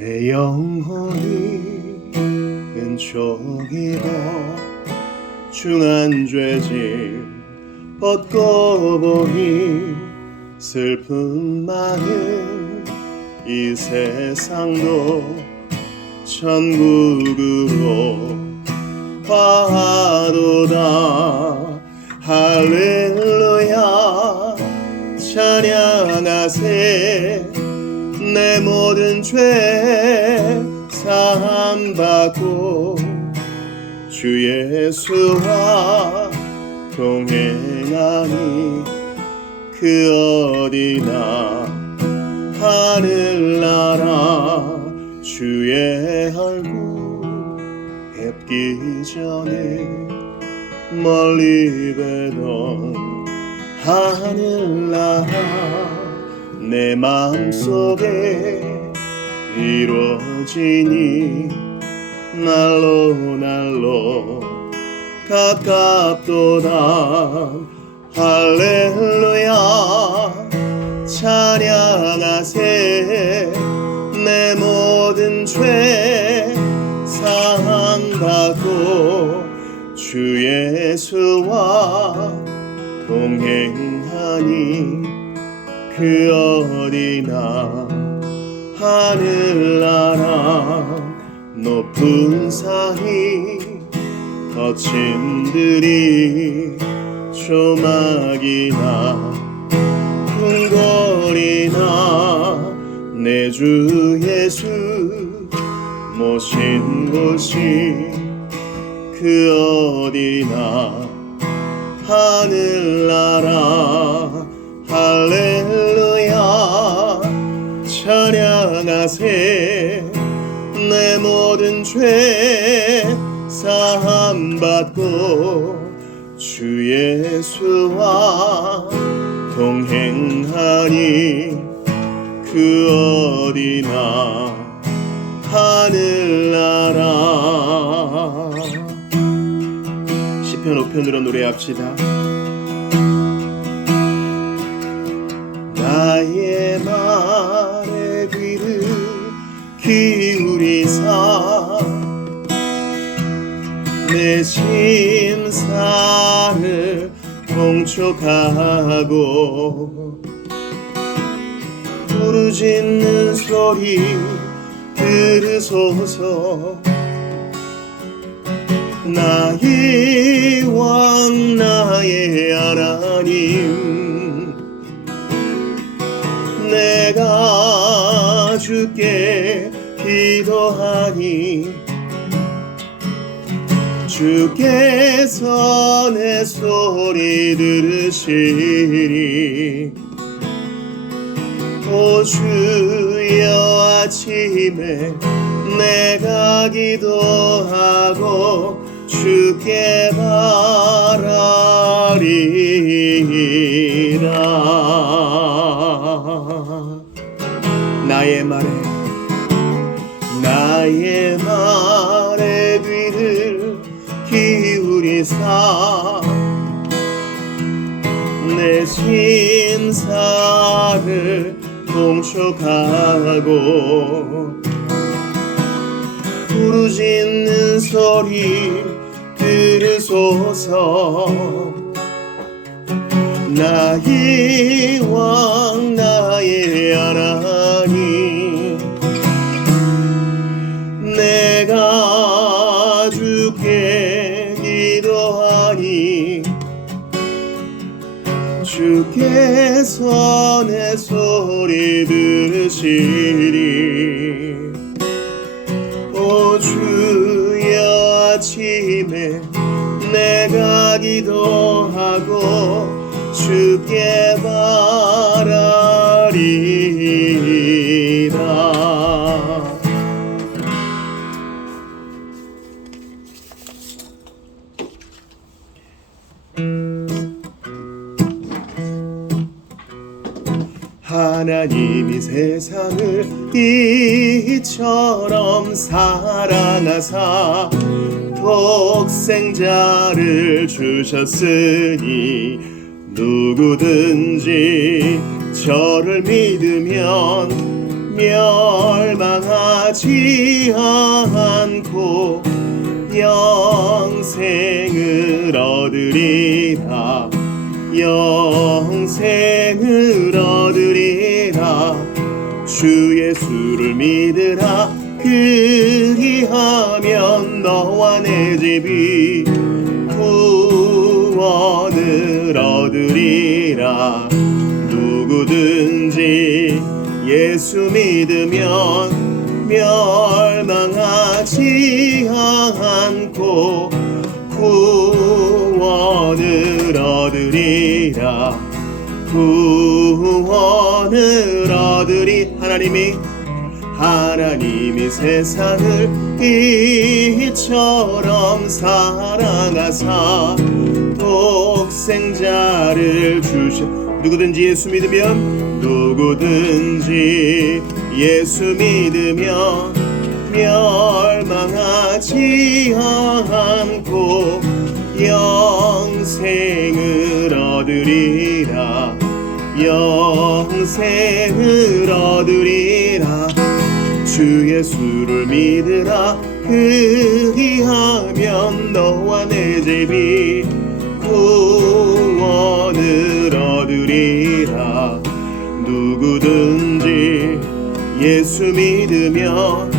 내 영혼이 은총입어 중한 죄짐 벗고 보니 슬픔 많은 이 세상도 천국으로 화도다. 할렐루야 찬양하세. 내 모든 죄 사함받고 주 예수와 동행하니 그 어디나 하늘나라 주의 얼굴 뵙기 전에 멀리 뵈던 하늘나라 내 마음속에 이루어지니 날로 날로 가깝도다. 할렐루야 찬양하세. 내 모든 죄 사함받고 주 예수와 동행하니 그 어디나 하늘나라 높은 산이 거친들이 조막이나 궁궐이나 내 주 예수 모신 곳이 그 어디나 하늘나라. 할렐루야 찬양하세. 내 모든 죄 사함받고 주 예수와 동행하니 그 어디나 하늘나라. 시편 5편으로 노래합시다. 나의 말에 귀를 기울이사 내 심사를 통촉하고 부르짖는 소리 들으소서. 나의 왕 나의 하나님 내가 주께 기도하니 주께서 내 소리 들으시리. 오 주여 아침에 내가 기도하고 주께 바라리라. 나의 말에 귀를 기울이사 내 심사를 통촉하고 부르짖는 소리 들으소서. 나의 왕 나의 하나님 내가 주께 기도하니 주께서 내 소리 들으시리. 오 주여 아침에 내가 기도하고 주께 바라리라. 하나님이 세상을 이처럼 사랑하사 독생자를 주셨으니 누구든지 저를 믿으면 멸망하지 않고 영생을 얻으리라. 영생을 얻으리라. 주 예수를 믿으라. 그리하면 너와 내 집이 구원을 얻으리라. 누구든지 예수 믿으면 멸망하지 않고 구원을 얻으리라. 구원을 얻으리. 하나님이 세상을 이처럼 사랑하사 독생자를 주셔. 누구든지 예수 믿으면 멸망하지 않고 영생을 얻으리라. 영생을 얻으리라. 주 예수를 믿으라. 그리하면 너와 내 집이 구원을 얻으리라. 누구든지 예수 믿으면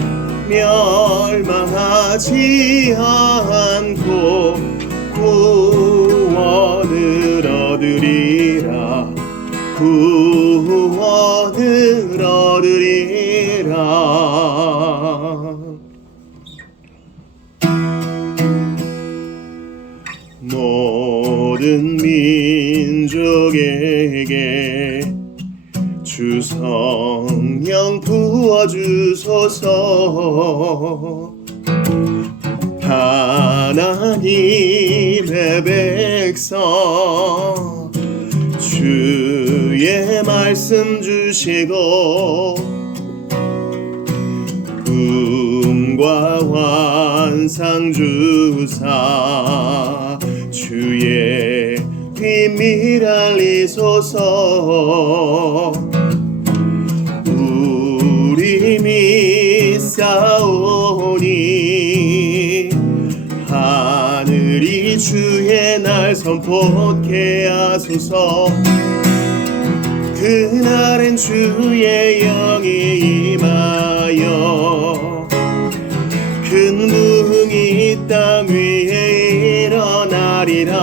멸망하지 않고 구원을 얻으리라. 구원을 얻으리라. 모든 민족에게 주 성령 부어주소서. 하나님의 백성 주의 말씀 주시고 꿈과 환상 주사 주의 비밀 알리소서. 우리 믿사오니 하늘이 주의 날 선포케 하소서. 그날엔 주의 영이 임하여 큰 무흥이 땅 위에 일어나리라.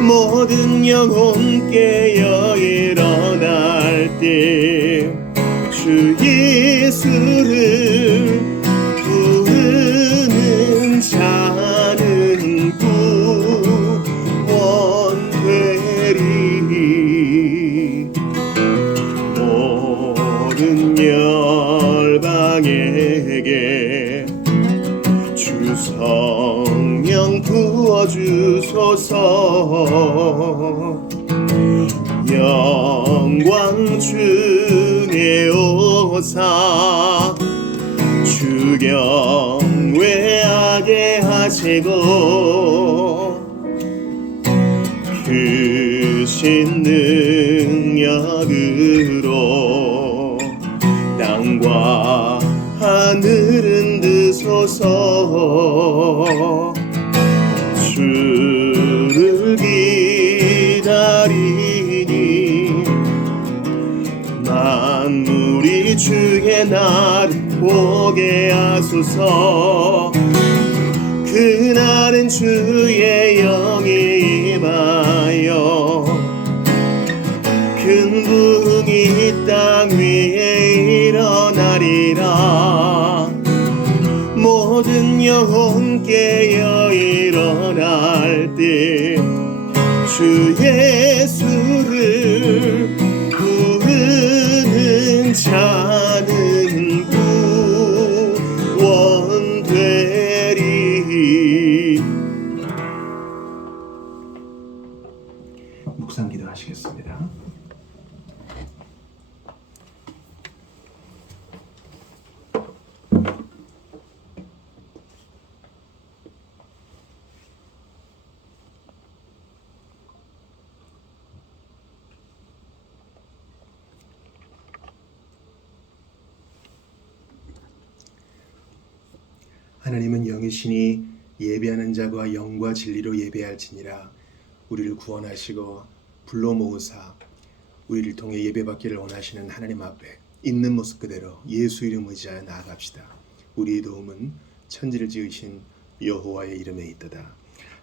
모든 영혼 깨어 일어날 때 주 예수를 부르는 자는 구원되리. 모든 열방에게 주 성령 부어주소서. 영광 중에 오사 주 경외하게 하시고 크신 능력으로 땅과 하늘은 드소서. 주를 기다리니 만물이 주의 날 보게 하소서. 그날은 주의 영이 임하여 큰 부흥이 땅 위에 일어나리라. 모든 영혼 깨어 일어날 때 주 예수를 부르는 자는 구원되리. 묵상 기도하시겠습니다. 하나님은 영이시니 예배하는 자가 영과 진리로 예배할지니라. 우리를 구원하시고 불러 모으사 우리를 통해 예배받기를 원하시는 하나님 앞에 있는 모습 그대로 예수 이름 의지하여 나아갑시다. 우리의 도움은 천지를 지으신 여호와의 이름에 있도다.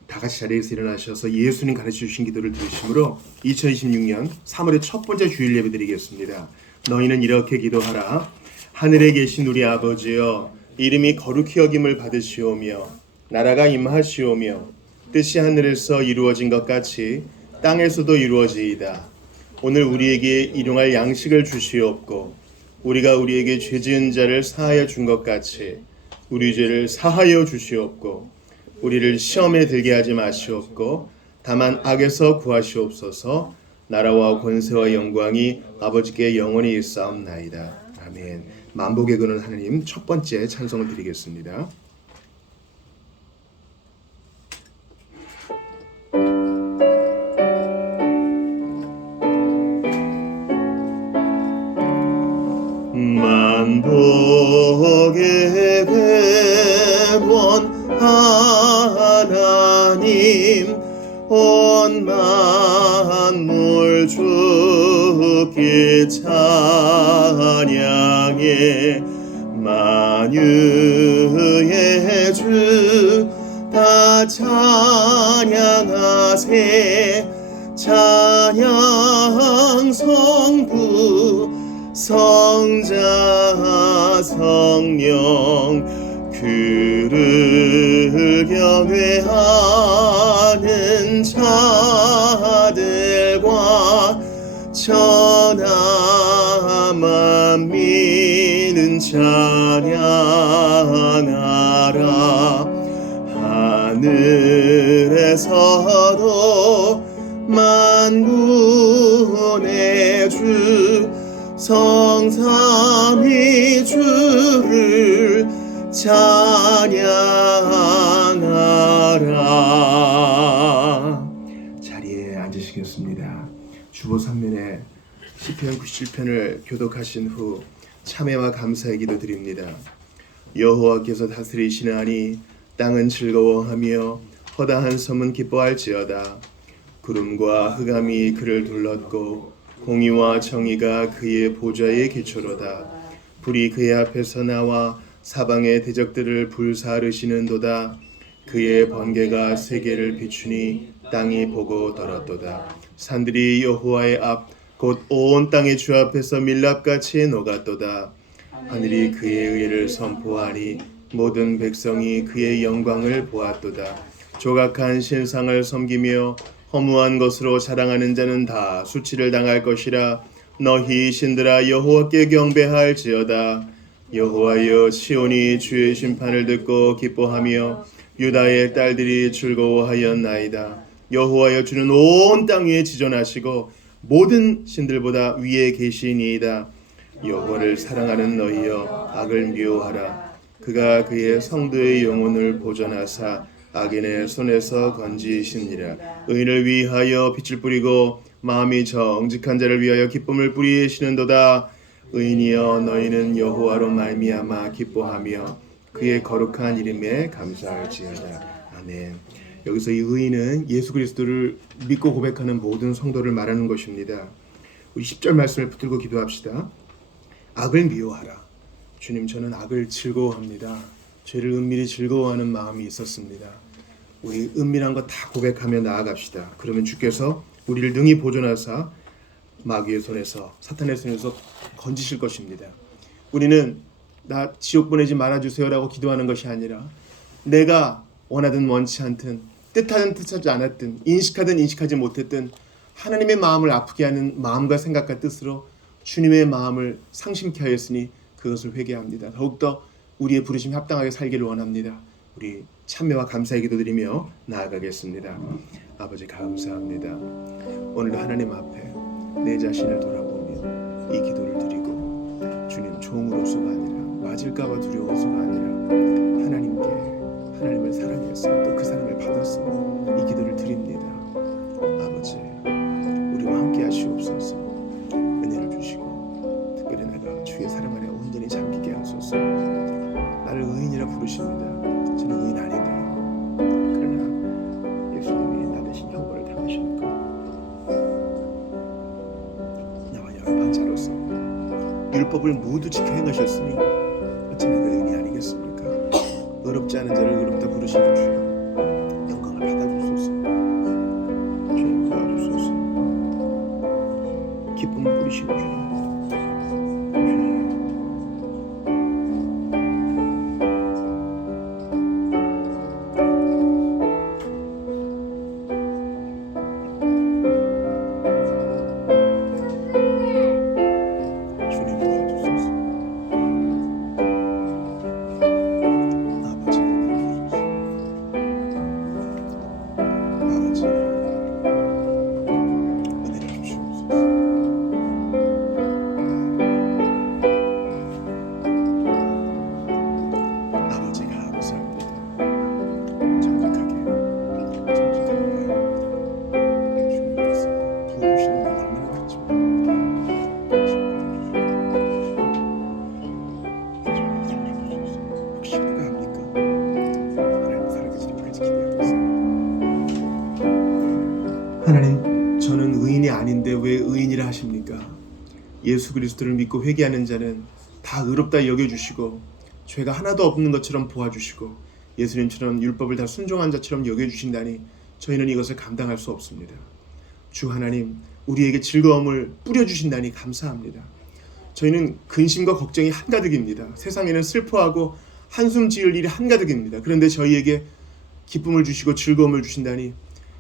다 같이 자리에서 일어나셔서 예수님 가르쳐 주신 기도를 들으심으로 2026년 3월의 첫 번째 주일 예배 드리겠습니다. 너희는 이렇게 기도하라. 하늘에 계신 우리 아버지여, 이름이 거룩히 여김을 받으시오며 나라가 임하시오며 뜻이 하늘에서 이루어진 것 같이 땅에서도 이루어지이다. 오늘 우리에게 일용할 양식을 주시옵고 우리가 우리에게 죄 지은 자를 사하여 준 것 같이 우리 죄를 사하여 주시옵고 우리를 시험에 들게 하지 마시옵고 다만 악에서 구하시옵소서. 나라와 권세와 영광이 아버지께 영원히 있사옵나이다. 아멘. 만복의 근원 하나님 첫 번째 찬송을 드리겠습니다. 만복의 근원 하나님 온 만물 주께 찬양해. 만유의 주 다 찬양하세. 찬양 성부 성자 성령 그를 경외하는 자들과 천하 만민은 찬양하라. 하늘에서도 만군의 주 성삼위 주를 찬양하라. 자리에 앉으시겠습니다. 주보 3면에 시편 97편을 교독하신 후 참회와 감사의 기도 드립니다. 여호와께서 다스리시나니 땅은 즐거워하며 허다한 섬은 기뻐할지어다. 구름과 흑암이 그를 둘렀고 공의와 정의가 그의 보좌의 기초로다. 불이 그의 앞에서 나와 사방의 대적들을 불사르시는도다. 그의 번개가 세계를 비추니 땅이 보고 떨었도다. 산들이 여호와의 앞 곧 온 땅의 주 앞에서 밀랍같이 녹았도다. 하늘이 그의 의를 선포하니 모든 백성이 그의 영광을 보았도다. 조각한 신상을 섬기며 허무한 것으로 자랑하는 자는 다 수치를 당할 것이라. 너희 신들아 여호와께 경배할지어다. 여호와여, 시온이 주의 심판을 듣고 기뻐하며 유다의 딸들이 즐거워하였나이다. 여호와여, 주는 온 땅 위에 지존하시고 모든 신들보다 위에 계시니이다. 여호와를 사랑하는 너희여, 악을 미워하라. 그가 그의 성도의 영혼을 보존하사 악인의 손에서 건지시니라. 의인을 위하여 빛을 뿌리고 마음이 정직한 자를 위하여 기쁨을 뿌리시는도다. 의인이여, 너희는 여호와로 말미암아 기뻐하며 그의 거룩한 이름에 감사할지어다. 아멘. 여기서 이 의인은 예수 그리스도를 믿고 고백하는 모든 성도를 말하는 것입니다. 우리 10절 말씀을 붙들고 기도합시다. 악을 미워하라. 주님, 저는 악을 즐거워합니다. 죄를 은밀히 즐거워하는 마음이 있었습니다. 우리 은밀한 거 다 고백하며 나아갑시다. 그러면 주께서 우리를 능히 보존하사 마귀의 손에서, 사탄의 손에서 건지실 것입니다. 우리는 나 지옥 보내지 말아주세요라고 기도하는 것이 아니라 내가 원하든 원치 않든 뜻하든 뜻하지 않았든 인식하든 인식하지 못했든 하나님의 마음을 아프게 하는 마음과 생각과 뜻으로 주님의 마음을 상심케 하였으니 그것을 회개합니다. 더욱더 우리의 부르심 합당하게 살기를 원합니다. 우리 참회와 감사의 기도드리며 나아가겠습니다. 아버지, 감사합니다. 오늘도 하나님 앞에 내 자신을 돌아보며 이 기도를 드리고, 주님, 종으로서가 아니라 맞을까봐 두려워서가 아니라 하나님을 사랑해서 또 그 사랑을 받아서 이 기도를 드립니다. 아버지, 우리와 함께 하시옵소서. 은혜를 주시고 특별히 내가 주의 사랑 안에 온전히 잠기게 하소서. 나를 의인이라 부르십니다. 순종한 자로서 율법을 모두 지켜 행하셨으니 어찌 내가 의인이 아니겠습니까? 의롭지 않은 자를 의롭다 부르시는 주여, 영광을 받아주소서. 주님 도와주소서. 기쁨을 부리시는 주여, 하나님, 저는 의인이 아닌데 왜 의인이라 하십니까? 예수 그리스도를 믿고 회개하는 자는 다 의롭다 여겨주시고 죄가 하나도 없는 것처럼 보아주시고 예수님처럼 율법을 다 순종한 자처럼 여겨주신다니 저희는 이것을 감당할 수 없습니다. 주 하나님, 우리에게 즐거움을 뿌려주신다니 감사합니다. 저희는 근심과 걱정이 한가득입니다. 세상에는 슬퍼하고 한숨 지을 일이 한가득입니다. 그런데 저희에게 기쁨을 주시고 즐거움을 주신다니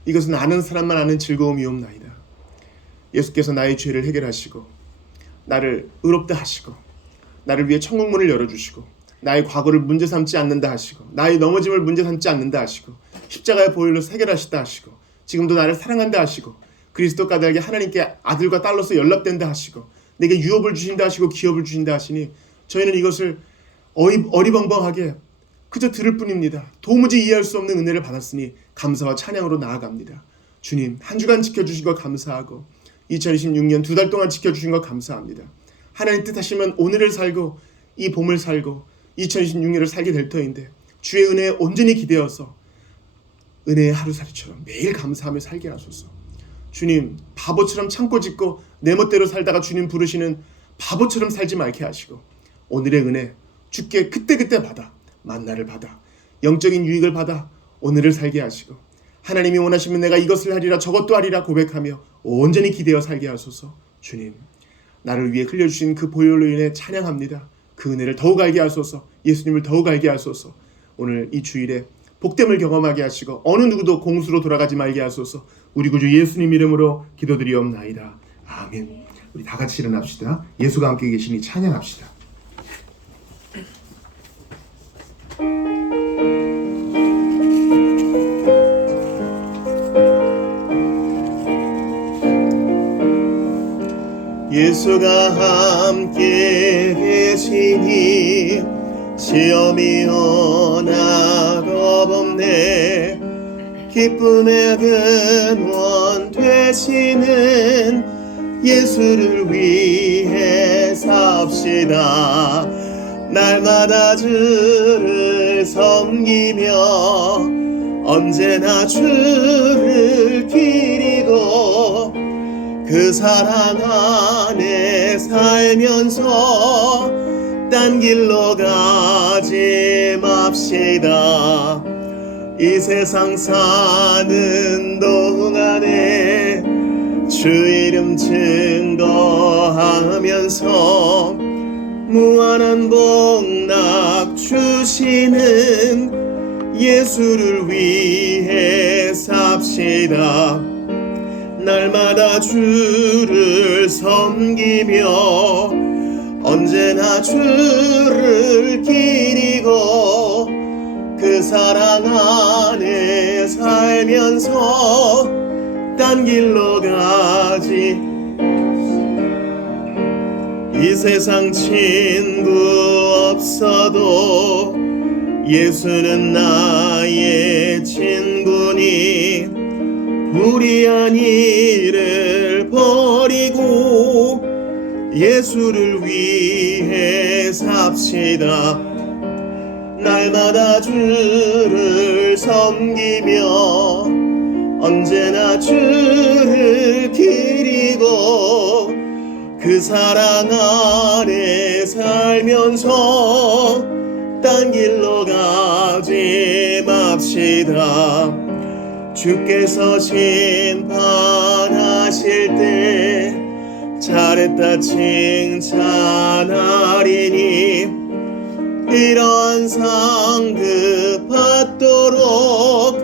이것은 아는 사람만 아는 즐거움이옵나이다. 예수께서 나의 죄를 해결하시고 나를 의롭다 하시고 나를 위해 천국문을 열어주시고 나의 과거를 문제 삼지 않는다 하시고 나의 넘어짐을 문제 삼지 않는다 하시고 십자가의 보혈로 해결하시다 하시고 지금도 나를 사랑한다 하시고 그리스도 까닭에 하나님께 아들과 딸로서 연락된다 하시고 내게 유업을 주신다 하시고 기업을 주신다 하시니 저희는 이것을 어리벙벙하게 그저 들을 뿐입니다. 도무지 이해할 수 없는 은혜를 받았으니 감사와 찬양으로 나아갑니다. 주님, 한 주간 지켜주신 것 감사하고 2026년 2달 동안 지켜주신 것 감사합니다. 하나님 뜻하시면 오늘을 살고 이 봄을 살고 2026년을 살게 될 터인데 주의 은혜에 온전히 기대어서 은혜의 하루살이처럼 매일 감사하며 살게 하소서. 주님, 바보처럼 참고 짓고 내 멋대로 살다가 주님 부르시는 바보처럼 살지 말게 하시고 오늘의 은혜 주께 그때그때 받아 만나를 받아 영적인 유익을 받아 오늘을 살게 하시고 하나님이 원하시면 내가 이것을 하리라 저것도 하리라 고백하며 온전히 기대어 살게 하소서. 주님, 나를 위해 흘려주신 그 보혈로 인해 찬양합니다. 그 은혜를 더욱 알게 하소서. 예수님을 더욱 알게 하소서. 오늘 이 주일에 복됨을 경험하게 하시고 어느 누구도 공수로 돌아가지 말게 하소서. 우리 구주 예수님 이름으로 기도드리옵나이다. 아멘. 우리 다 같이 일어납시다. 예수가 함께 계시니 찬양합시다. 예수가 함께 계시니 시험이 오나 겁없네. 기쁨의 근원 되시는 예수를 위해 삽시다. 날마다 주를 섬기며 언제나 주를 기리고 그 사랑 안에 살면서 딴 길로 가지 맙시다. 이 세상 사는 동안에 주 이름 증거하면서 무한한 복락 주시는 예수를 위해 삽시다. 날마다 주를 섬기며 언제나 주를 기리고 그 사랑 안에 살면서 딴 길로 가지. 이 세상 친구 없어도 예수는 나의 친구니 불의한 일을 버리고 예수를 위해 삽시다. 날마다 주를 섬기며 언제나 주를 기리고 그 그 사랑 안에 살면서 딴 길로 가지 맙시다. 주께서 심판하실 때 잘했다 칭찬하리니 이러한 상급 받도록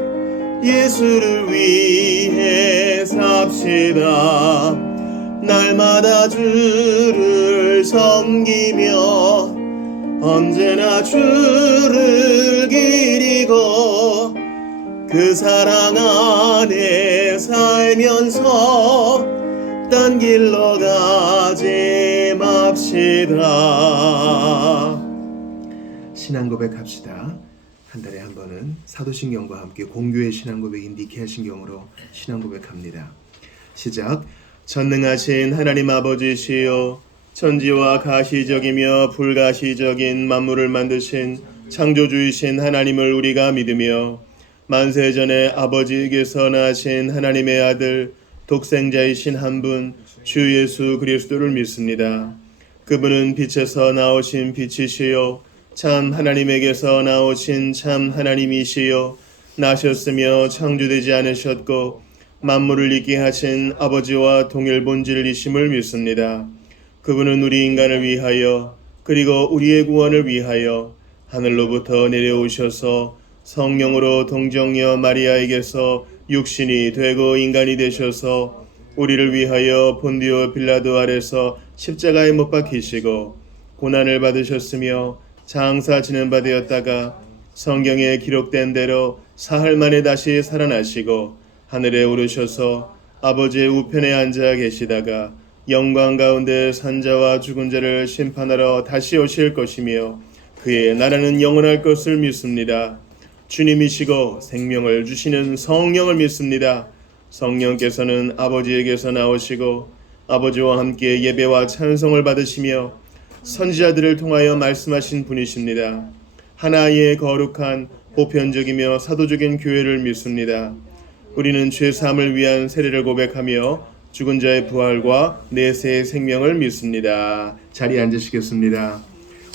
예수를 위해 삽시다. 날마다 주를 섬기며 언제나 주를 기리고 그 사랑 안에 살면서 딴 길로 가지 맙시다. 신앙 고백합시다. 한 달에 한 번은 사도신경과 함께 공교의 신앙 고백인 니케아신경으로 신앙 고백합니다. 시작. 전능하신 하나님 아버지시여, 천지와 가시적이며 불가시적인 만물을 만드신 창조주이신 하나님을 우리가 믿으며 만세전에 아버지에게서 나신 하나님의 아들 독생자이신 한 분 주 예수 그리스도를 믿습니다. 그분은 빛에서 나오신 빛이시요 참 하나님에게서 나오신 참 하나님이시요 나셨으며 창조되지 않으셨고 만물을 있게 하신 아버지와 동일 본질이심을 믿습니다. 그분은 우리 인간을 위하여 그리고 우리의 구원을 위하여 하늘로부터 내려오셔서 성령으로 동정녀 마리아에게서 육신이 되고 인간이 되셔서 우리를 위하여 본디오 빌라도 아래서 십자가에 못 박히시고 고난을 받으셨으며 장사 지는 바 되었다가 성경에 기록된 대로 사흘 만에 다시 살아나시고 하늘에 오르셔서 아버지의 우편에 앉아 계시다가 영광 가운데 산자와 죽은 자를 심판하러 다시 오실 것이며 그의 나라는 영원할 것을 믿습니다. 주님이시고 생명을 주시는 성령을 믿습니다. 성령께서는 아버지에게서 나오시고 아버지와 함께 예배와 찬송을 받으시며 선지자들을 통하여 말씀하신 분이십니다. 하나의 거룩한 보편적이며 사도적인 교회를 믿습니다. 우리는 죄사함을 위한 세례를 고백하며 죽은 자의 부활과 내세의 생명을 믿습니다. 자리에 앉으시겠습니다.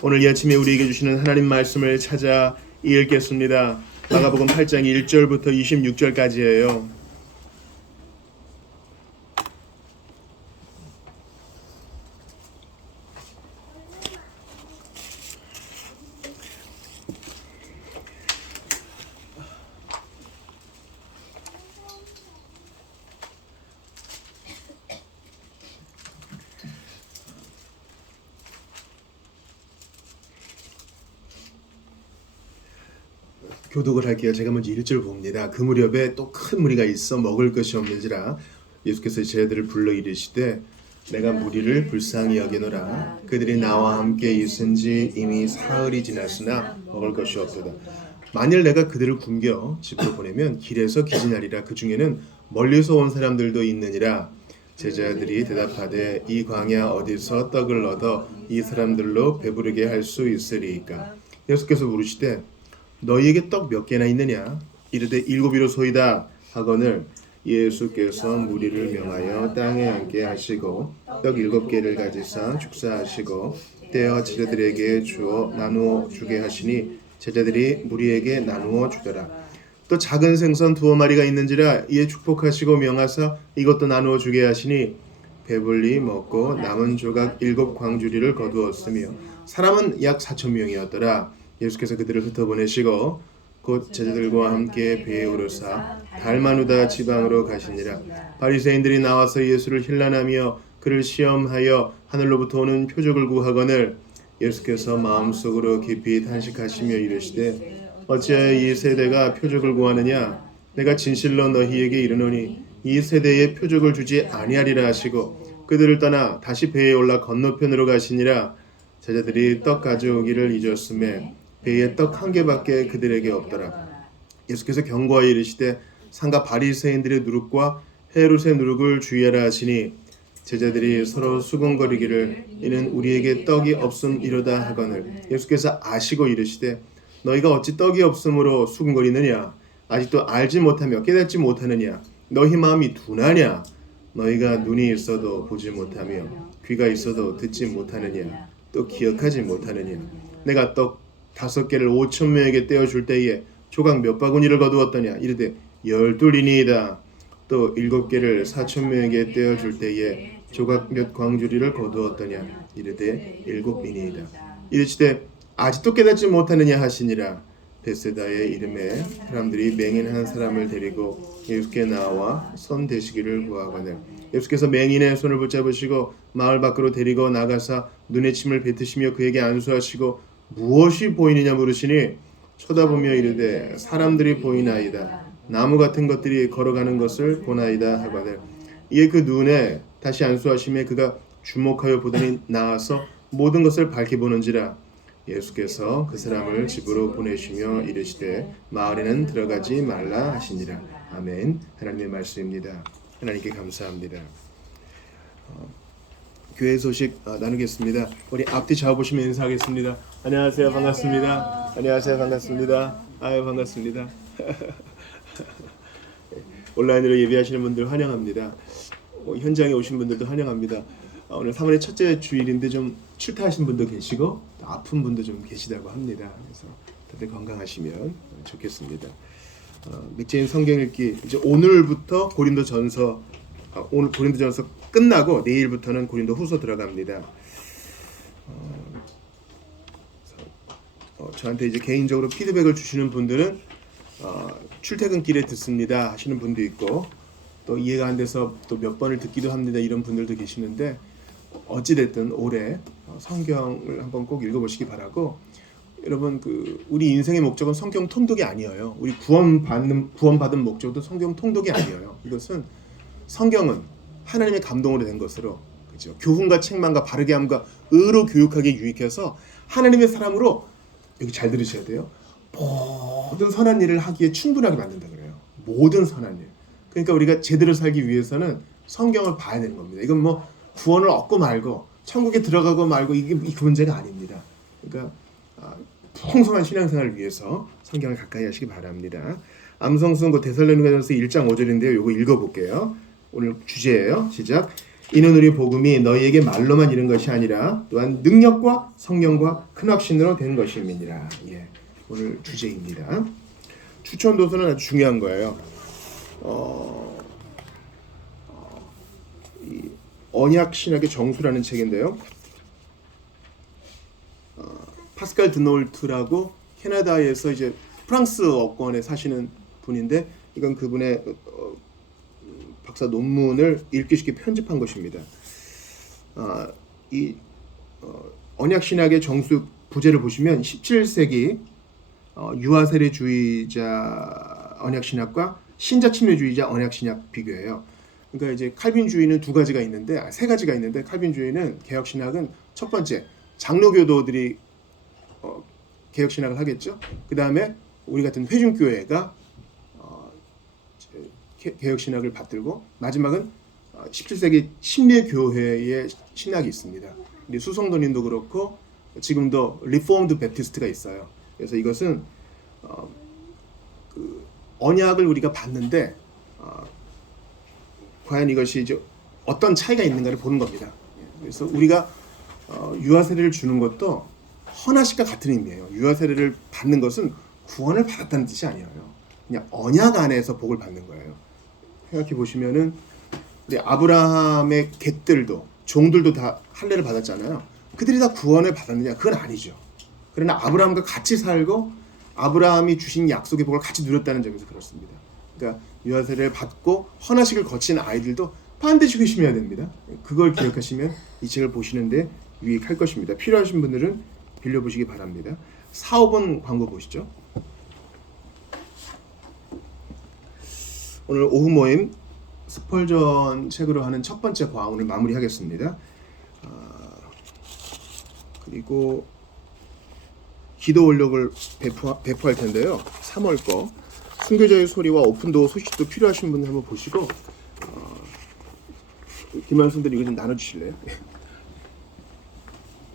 오늘 이 아침에 우리에게 주시는 하나님 말씀을 찾아 읽겠습니다. 마가복음 8장 1절부터 26절까지예요. 교독을 할게요. 제가 먼저 1절 봅니다. 그 무렵에 또 큰 무리가 있어 먹을 것이 없는지라 예수께서 제자들을 불러 이르시되 내가 무리를 불쌍히 여기노라. 그들이 나와 함께 있은지 이미 사흘이 지났으나 먹을 것이 없도다. 만일 내가 그들을 굶겨 집으로 보내면 길에서 기진하리라. 그 중에는 멀리서 온 사람들도 있느니라. 제자들이 대답하되 이 광야 어디서 떡을 얻어 이 사람들로 배부르게 할 수 있으리이까. 예수께서 물으시되 너희에게 떡 몇 개나 있느냐? 이르되 7이로소이다 하거늘 예수께서 무리를 명하여 땅에 앉게 하시고 떡 7개를 가지사 축사하시고 떼어 제자들에게 주어 나누어 주게 하시니 제자들이 무리에게 나누어 주더라. 또 작은 생선 2마리가 있는지라 이에 축복하시고 명하사 이것도 나누어 주게 하시니 배불리 먹고 남은 조각 7광주리를 거두었으며 사람은 약 4,000명이었더라. 예수께서 그들을 흩어보내시고 곧 제자들과 함께 배에 오르사 달마누다 지방으로 가시니라. 바리새인들이 나와서 예수를 힐난하며 그를 시험하여 하늘로부터 오는 표적을 구하거늘 예수께서 마음속으로 깊이 탄식하시며 이르시되 어찌하여 이 세대가 표적을 구하느냐? 내가 진실로 너희에게 이르노니 이 세대에 표적을 주지 아니하리라 하시고 그들을 떠나 다시 배에 올라 건너편으로 가시니라. 제자들이 떡 가져오기를 잊었음에 배에 떡 1개밖에 그들에게 없더라. 예수께서 경고하여 이르시되 상가 바리새인들의 누룩과 헤롯의 누룩을 주의하라 하시니 제자들이 서로 수군거리기를 이는 우리에게 떡이 없음이로다 하거늘 예수께서 아시고 이르시되 너희가 어찌 떡이 없음으로 수군거리느냐? 아직도 알지 못하며 깨닫지 못하느냐? 너희 마음이 둔하냐? 너희가 눈이 있어도 보지 못하며 귀가 있어도 듣지 못하느냐? 또 기억하지 못하느냐? 내가 떡 5개를 5,000명에게 떼어줄 때에 조각 몇 바구니를 거두었더냐? 이르되 12리니이다. 또 7개를 4,000명에게 떼어줄 때에 조각 몇 광주리를 거두었더냐? 이르되 7리니이다. 이르시되 아직도 깨닫지 못하느냐 하시니라. 베세다의 이름에 사람들이 맹인한 사람을 데리고 예수께 나와 손 대시기를 구하거늘 예수께서 맹인의 손을 붙잡으시고 마을 밖으로 데리고 나가사 눈에 침을 뱉으시며 그에게 안수하시고 무엇이 보이느냐 물으시니 쳐다보며 이르되 사람들이 보이나이다. 나무 같은 것들이 걸어가는 것을 보나이다 하거늘 이에 그 눈에 다시 안수하시며 그가 주목하여 보더니 나아서 모든 것을 밝히 보는지라. 예수께서 그 사람을 집으로 보내시며 이르시되 마을에는 들어가지 말라 하시니라. 아멘. 하나님의 말씀입니다. 하나님께 감사합니다. 교회 소식 나누겠습니다. 우리 앞뒤 잡아보시면 인사하겠습니다. 안녕하세요. 반갑습니다. 안녕하세요. 반갑습니다. 아유 반갑습니다. 온라인으로 예배하시는 분들 환영합니다. 현장에 오신 분들도 환영합니다. 오늘 3월의 첫째 주일인데 좀 출타하신 분도 계시고 아픈 분도 좀 계시다고 합니다. 그래서 다들 건강하시면 좋겠습니다. 맥제인 성경 읽기 이제 오늘부터 고린도전서 오늘 고린도전서 끝나고 내일부터는 고린도후서 들어갑니다. 저한테 이제 개인적으로 피드백을 주시는 분들은 출퇴근길에 듣습니다 하시는 분도 있고 또 이해가 안 돼서 또 몇 번을 듣기도 합니다 이런 분들도 계시는데 어찌됐든 올해 성경을 한번 꼭 읽어보시기 바라고 여러분 우리 인생의 목적은 성경 통독이 아니에요. 우리 구원받은 목적도 성경 통독이 아니에요. 이것은 성경은 하나님의 감동으로 된 것으로 그렇죠. 교훈과 책망과 바르게 함과 의로 교육하게 유익해서 하나님의 사람으로 여기 잘 들으셔야 돼요. 모든 선한 일을 하기에 충분하게 만든다 그래요. 모든 선한 일. 그러니까 우리가 제대로 살기 위해서는 성경을 봐야 되는 겁니다. 이건 뭐 구원을 얻고 말고 천국에 들어가고 말고 이게 그 문제가 아닙니다. 그러니까 풍성한 신앙생활을 위해서 성경을 가까이 하시기 바랍니다. 암송순 데살로니가전서 1장 5절인데요. 이거 읽어볼게요. 오늘 주제예요. 시작. 이는 우리 복음이 너희에게 말로만 이른 것이 아니라 또한 능력과 성령과 큰 확신으로 된 것임이니라. 예, 오늘 주제입니다. 추천 도서는 아주 중요한 거예요. 이 언약 신학의 정수라는 책인데요. 파스칼 드놀트라고 캐나다에서 이제 프랑스어권에 사시는 분인데 이건 그분의 박사 논문을 읽기 쉽게 편집한 것입니다. 이 언약 신학의 정수 부제를 보시면 17세기 유아세례주의자 언약 신학과 신자 침례주의자 언약 신학 비교해요. 그러니까 이제 칼빈주의는 세 가지가 있는데 칼빈주의는 개혁 신학은 첫 번째 장로교도들이 개혁 신학을 하겠죠. 그 다음에 우리 같은 회중교회가 개혁 신학을 받들고 마지막은 17세기 침례교회의 신학이 있습니다. 수성도님도 그렇고 지금도 리포먼드 베프티스트가 있어요. 그래서 이것은 언약을 우리가 받는데 과연 이것이 이제 어떤 차이가 있는가를 보는 겁니다. 그래서 우리가 유아세례를 주는 것도 헌화식과 같은 의미예요. 유아세례를 받는 것은 구원을 받았다는 뜻이 아니에요. 그냥 언약 안에서 복을 받는 거예요. 생각해 보시면은 우리 아브라함의 객들도 종들도 다 할례를 받았잖아요. 그들이 다 구원을 받았느냐? 그건 아니죠. 그러나 아브라함과 같이 살고 아브라함이 주신 약속의 복을 같이 누렸다는 점에서 그렇습니다. 그러니까 유아세례를 받고 헌화식을 거친 아이들도 반드시 회심해야 됩니다. 그걸 기억하시면 이 책을 보시는데 유익할 것입니다. 필요하신 분들은 빌려보시기 바랍니다. 4-5번 광고 보시죠. 오늘 오후 모임 스펄전 책으로 하는 첫 번째 과 오늘 마무리하겠습니다. 그리고 기도 원력을 배포할 텐데요. 3월 거 순교자의 소리와 오픈도어 소식도 필요하신 분들 한번 보시고 김한순들 이거 좀 나눠주실래요?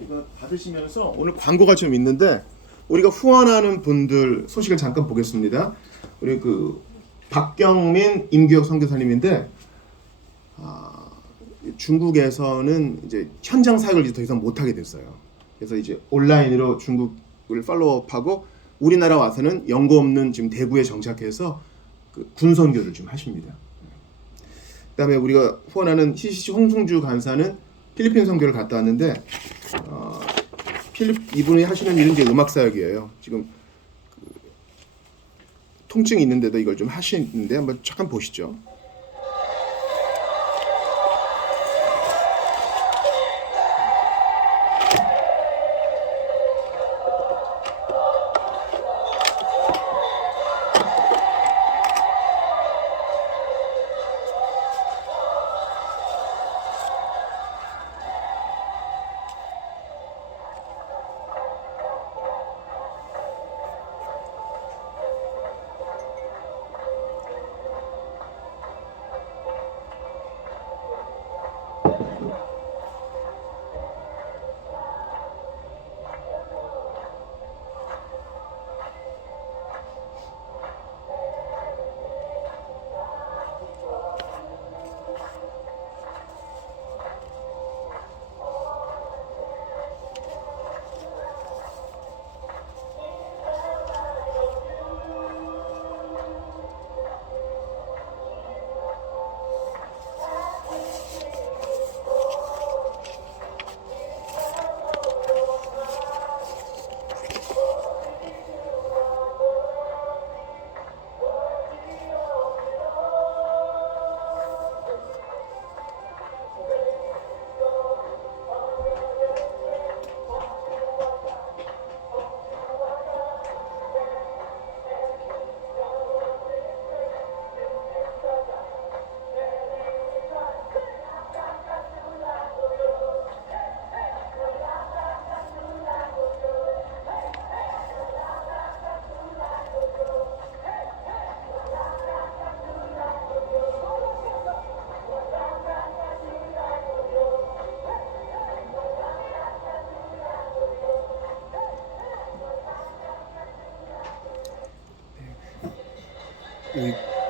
이거 받으시면서 오늘 광고가 좀 있는데 우리가 후원하는 분들 소식을 잠깐 보겠습니다. 우리 박경민 임규혁 선교사님인데 중국에서는 이제 현장 사역을 이제 더 이상 못 하게 됐어요. 그래서 이제 온라인으로 중국을 팔로우업하고 우리나라 와서는 연고 없는 지금 대구에 정착해서 그 군선교를 좀 하십니다. 그다음에 우리가 후원하는 CCC 홍승주 간사는 필리핀 선교를 갔다 왔는데 이분이 하시는 일은 이제 음악 사역이에요. 지금 통증이 있는데도 이걸 좀 하시는데 한번 잠깐 보시죠.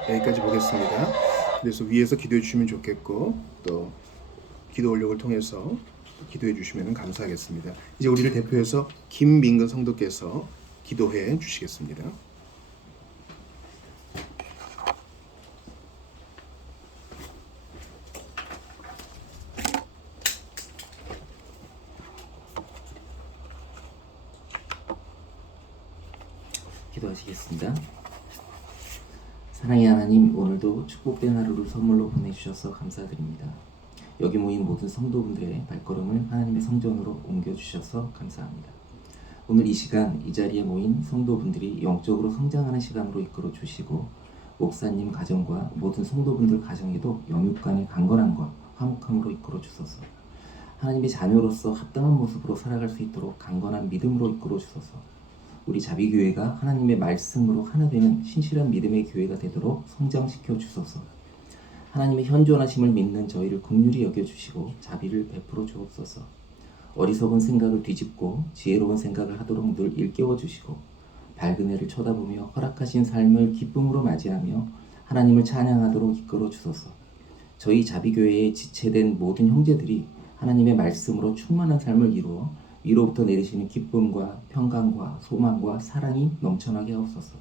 여기까지 보겠습니다. 그래서 위에서 기도해 주시면 좋겠고 또 기도 원력을 통해서 기도해 주시면 감사하겠습니다. 이제 우리를 대표해서 김민근 성도께서 기도해 주시겠습니다. 기도하시겠습니다. 사랑의 하나님, 오늘도 축복된 하루를 선물로 보내주셔서 감사드립니다. 여기 모인 모든 성도분들의 발걸음을 하나님의 성전으로 옮겨주셔서 감사합니다. 오늘 이 시간 이 자리에 모인 성도분들이 영적으로 성장하는 시간으로 이끌어 주시고 목사님 가정과 모든 성도분들 가정에도 영육간의 강건함과 화목함으로 이끌어 주소서. 하나님의 자녀로서 합당한 모습으로 살아갈 수 있도록 강건한 믿음으로 이끌어 주소서. 우리 자비교회가 하나님의 말씀으로 하나 되는 신실한 믿음의 교회가 되도록 성장시켜 주소서. 하나님의 현존하심을 믿는 저희를 긍휼히 여겨주시고 자비를 베풀어 주옵소서. 어리석은 생각을 뒤집고 지혜로운 생각을 하도록 늘 일깨워 주시고 밝은 해를 쳐다보며 허락하신 삶을 기쁨으로 맞이하며 하나님을 찬양하도록 이끌어 주소서. 저희 자비교회에 지체된 모든 형제들이 하나님의 말씀으로 충만한 삶을 이루어 위로부터 내리시는 기쁨과 평강과 소망과 사랑이 넘쳐나게 하옵소서.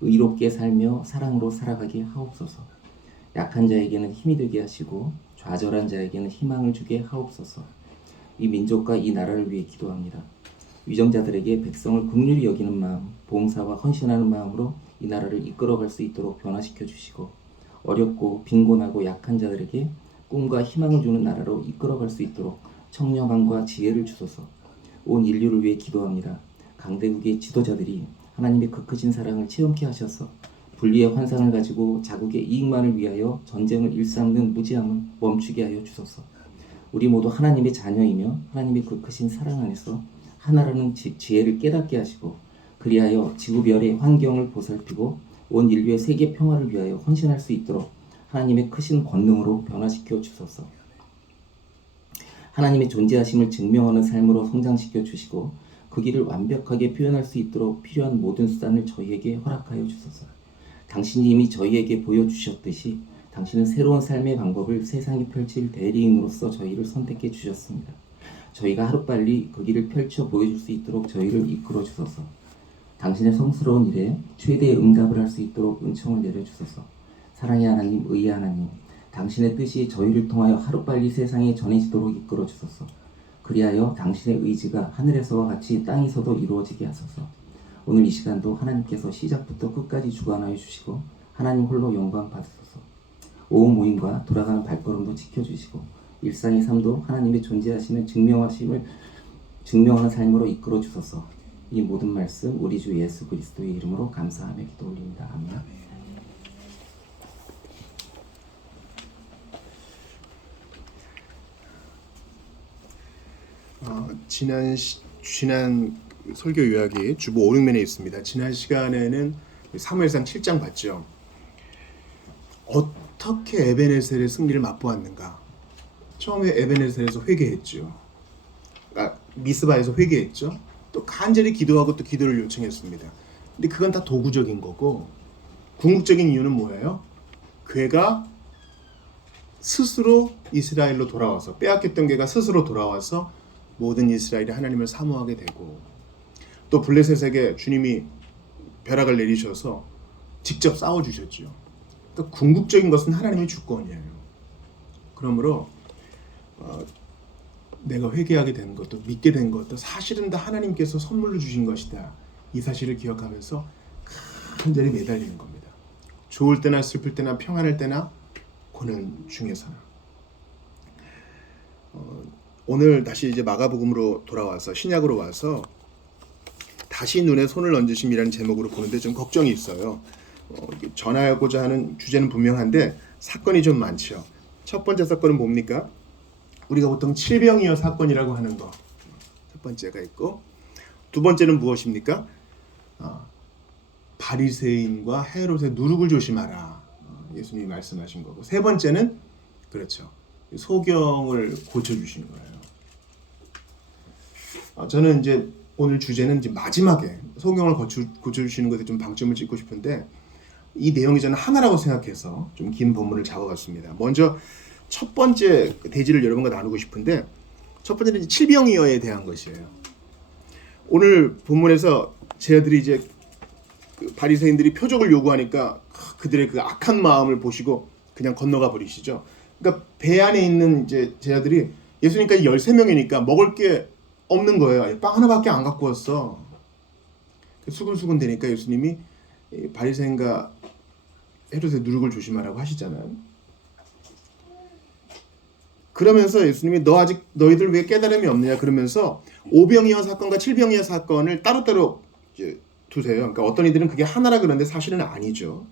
의롭게 살며 사랑으로 살아가게 하옵소서. 약한 자에게는 힘이 되게 하시고 좌절한 자에게는 희망을 주게 하옵소서. 이 민족과 이 나라를 위해 기도합니다. 위정자들에게 백성을 긍휼히 여기는 마음, 봉사와 헌신하는 마음으로 이 나라를 이끌어갈 수 있도록 변화시켜 주시고 어렵고 빈곤하고 약한 자들에게 꿈과 희망을 주는 나라로 이끌어갈 수 있도록 청렴함과 지혜를 주소서. 온 인류를 위해 기도합니다. 강대국의 지도자들이 하나님의 그 크신 사랑을 체험케 하셔서 분리의 환상을 가지고 자국의 이익만을 위하여 전쟁을 일삼는 무지함을 멈추게 하여 주소서. 우리 모두 하나님의 자녀이며 하나님의 그 크신 사랑 안에서 하나라는 지혜를 깨닫게 하시고 그리하여 지구별의 환경을 보살피고 온 인류의 세계 평화를 위하여 헌신할 수 있도록 하나님의 크신 권능으로 변화시켜 주소서. 하나님의 존재하심을 증명하는 삶으로 성장시켜 주시고 그 길을 완벽하게 표현할 수 있도록 필요한 모든 수단을 저희에게 허락하여 주소서. 당신이 이미 저희에게 보여주셨듯이 당신은 새로운 삶의 방법을 세상에 펼칠 대리인으로서 저희를 선택해 주셨습니다. 저희가 하루빨리 그 길을 펼쳐 보여줄 수 있도록 저희를 이끌어 주소서. 당신의 성스러운 일에 최대의 응답을 할 수 있도록 은총을 내려주소서. 사랑의 하나님, 의의 하나님, 당신의 뜻이 저희를 통하여 하루빨리 세상에 전해지도록 이끌어 주소서. 그리하여 당신의 의지가 하늘에서와 같이 땅에서도 이루어지게 하소서. 오늘 이 시간도 하나님께서 시작부터 끝까지 주관하여 주시고 하나님 홀로 영광 받으소서. 온 모임과 돌아가는 발걸음도 지켜주시고 일상의 삶도 하나님의 존재하심을 증명하는 삶으로 이끌어 주소서. 이 모든 말씀 우리 주 예수 그리스도의 이름으로 감사하며 기도 올립니다. 아멘. 지난 설교 요약이 주보 5, 6면에 있습니다. 지난 시간에는 사무엘상 7장 봤죠. 어떻게 에베네셀의 승리를 맛보았는가? 처음에 에베네셀에서 회개했죠. 미스바에서 회개했죠. 또 간절히 기도하고 또 기도를 요청했습니다. 근데 그건 다 도구적인 거고 궁극적인 이유는 뭐예요? 괴가 스스로 이스라엘로 돌아와서 빼앗겼던 괴가 스스로 돌아와서 모든 이스라엘이 하나님을 사모하게 되고 또 블레셋에게 주님이 벼락을 내리셔서 직접 싸워주셨죠. 그러니까 궁극적인 것은 하나님의 주권이에요. 그러므로 내가 회개하게 된 것도 믿게 된 것도 사실은 다 하나님께서 선물로 주신 것이다. 이 사실을 기억하면서 간절히 매달리는 겁니다. 좋을 때나 슬플 때나 평안할 때나 고난 중에서나. 오늘 다시 이제 마가복음으로 돌아와서 신약으로 와서 다시 눈에 손을 얹으심이라는 제목으로 보는데 좀 걱정이 있어요. 전하고자 하는 주제는 분명한데 사건이 좀 많죠. 첫 번째 사건은 뭡니까? 우리가 보통 칠병이어 사건이라고 하는 거 첫 번째가 있고 두 번째는 무엇입니까? 바리새인과 헤롯의 누룩을 조심하라. 예수님이 말씀하신 거고 세 번째는 그렇죠. 소경을 고쳐주시는 거예요. 저는 이제 오늘 주제는 이제 마지막에 소경을 고쳐주시는 것에 좀 방점을 찍고 싶은데 이 내용이 저는 하나라고 생각해서 좀 긴 본문을 잡아봤습니다. 먼저 첫 번째 대지를 여러분과 나누고 싶은데 첫 번째는 이제 칠병이어에 대한 것이에요. 오늘 본문에서 제자들이 이제 바리새인들이 표적을 요구하니까 그들의 그 악한 마음을 보시고 그냥 건너가 버리시죠. 그러니까 배 안에 있는 이제 제자들이 예수님까지 13명이니까 먹을 게 없는 거예요. 빵 하나밖에 안 갖고 왔어. 수근수근 되니까 예수님이 바리새인과 헤롯의 누룩을 조심하라고 하시잖아요. 그러면서 예수님이 너희들 왜 깨달음이 없느냐 그러면서 오병이어 사건과 칠병이어 사건을 따로따로 이제 두세요. 그러니까 어떤 이들은 그게 하나라 그러는데 사실은 아니죠.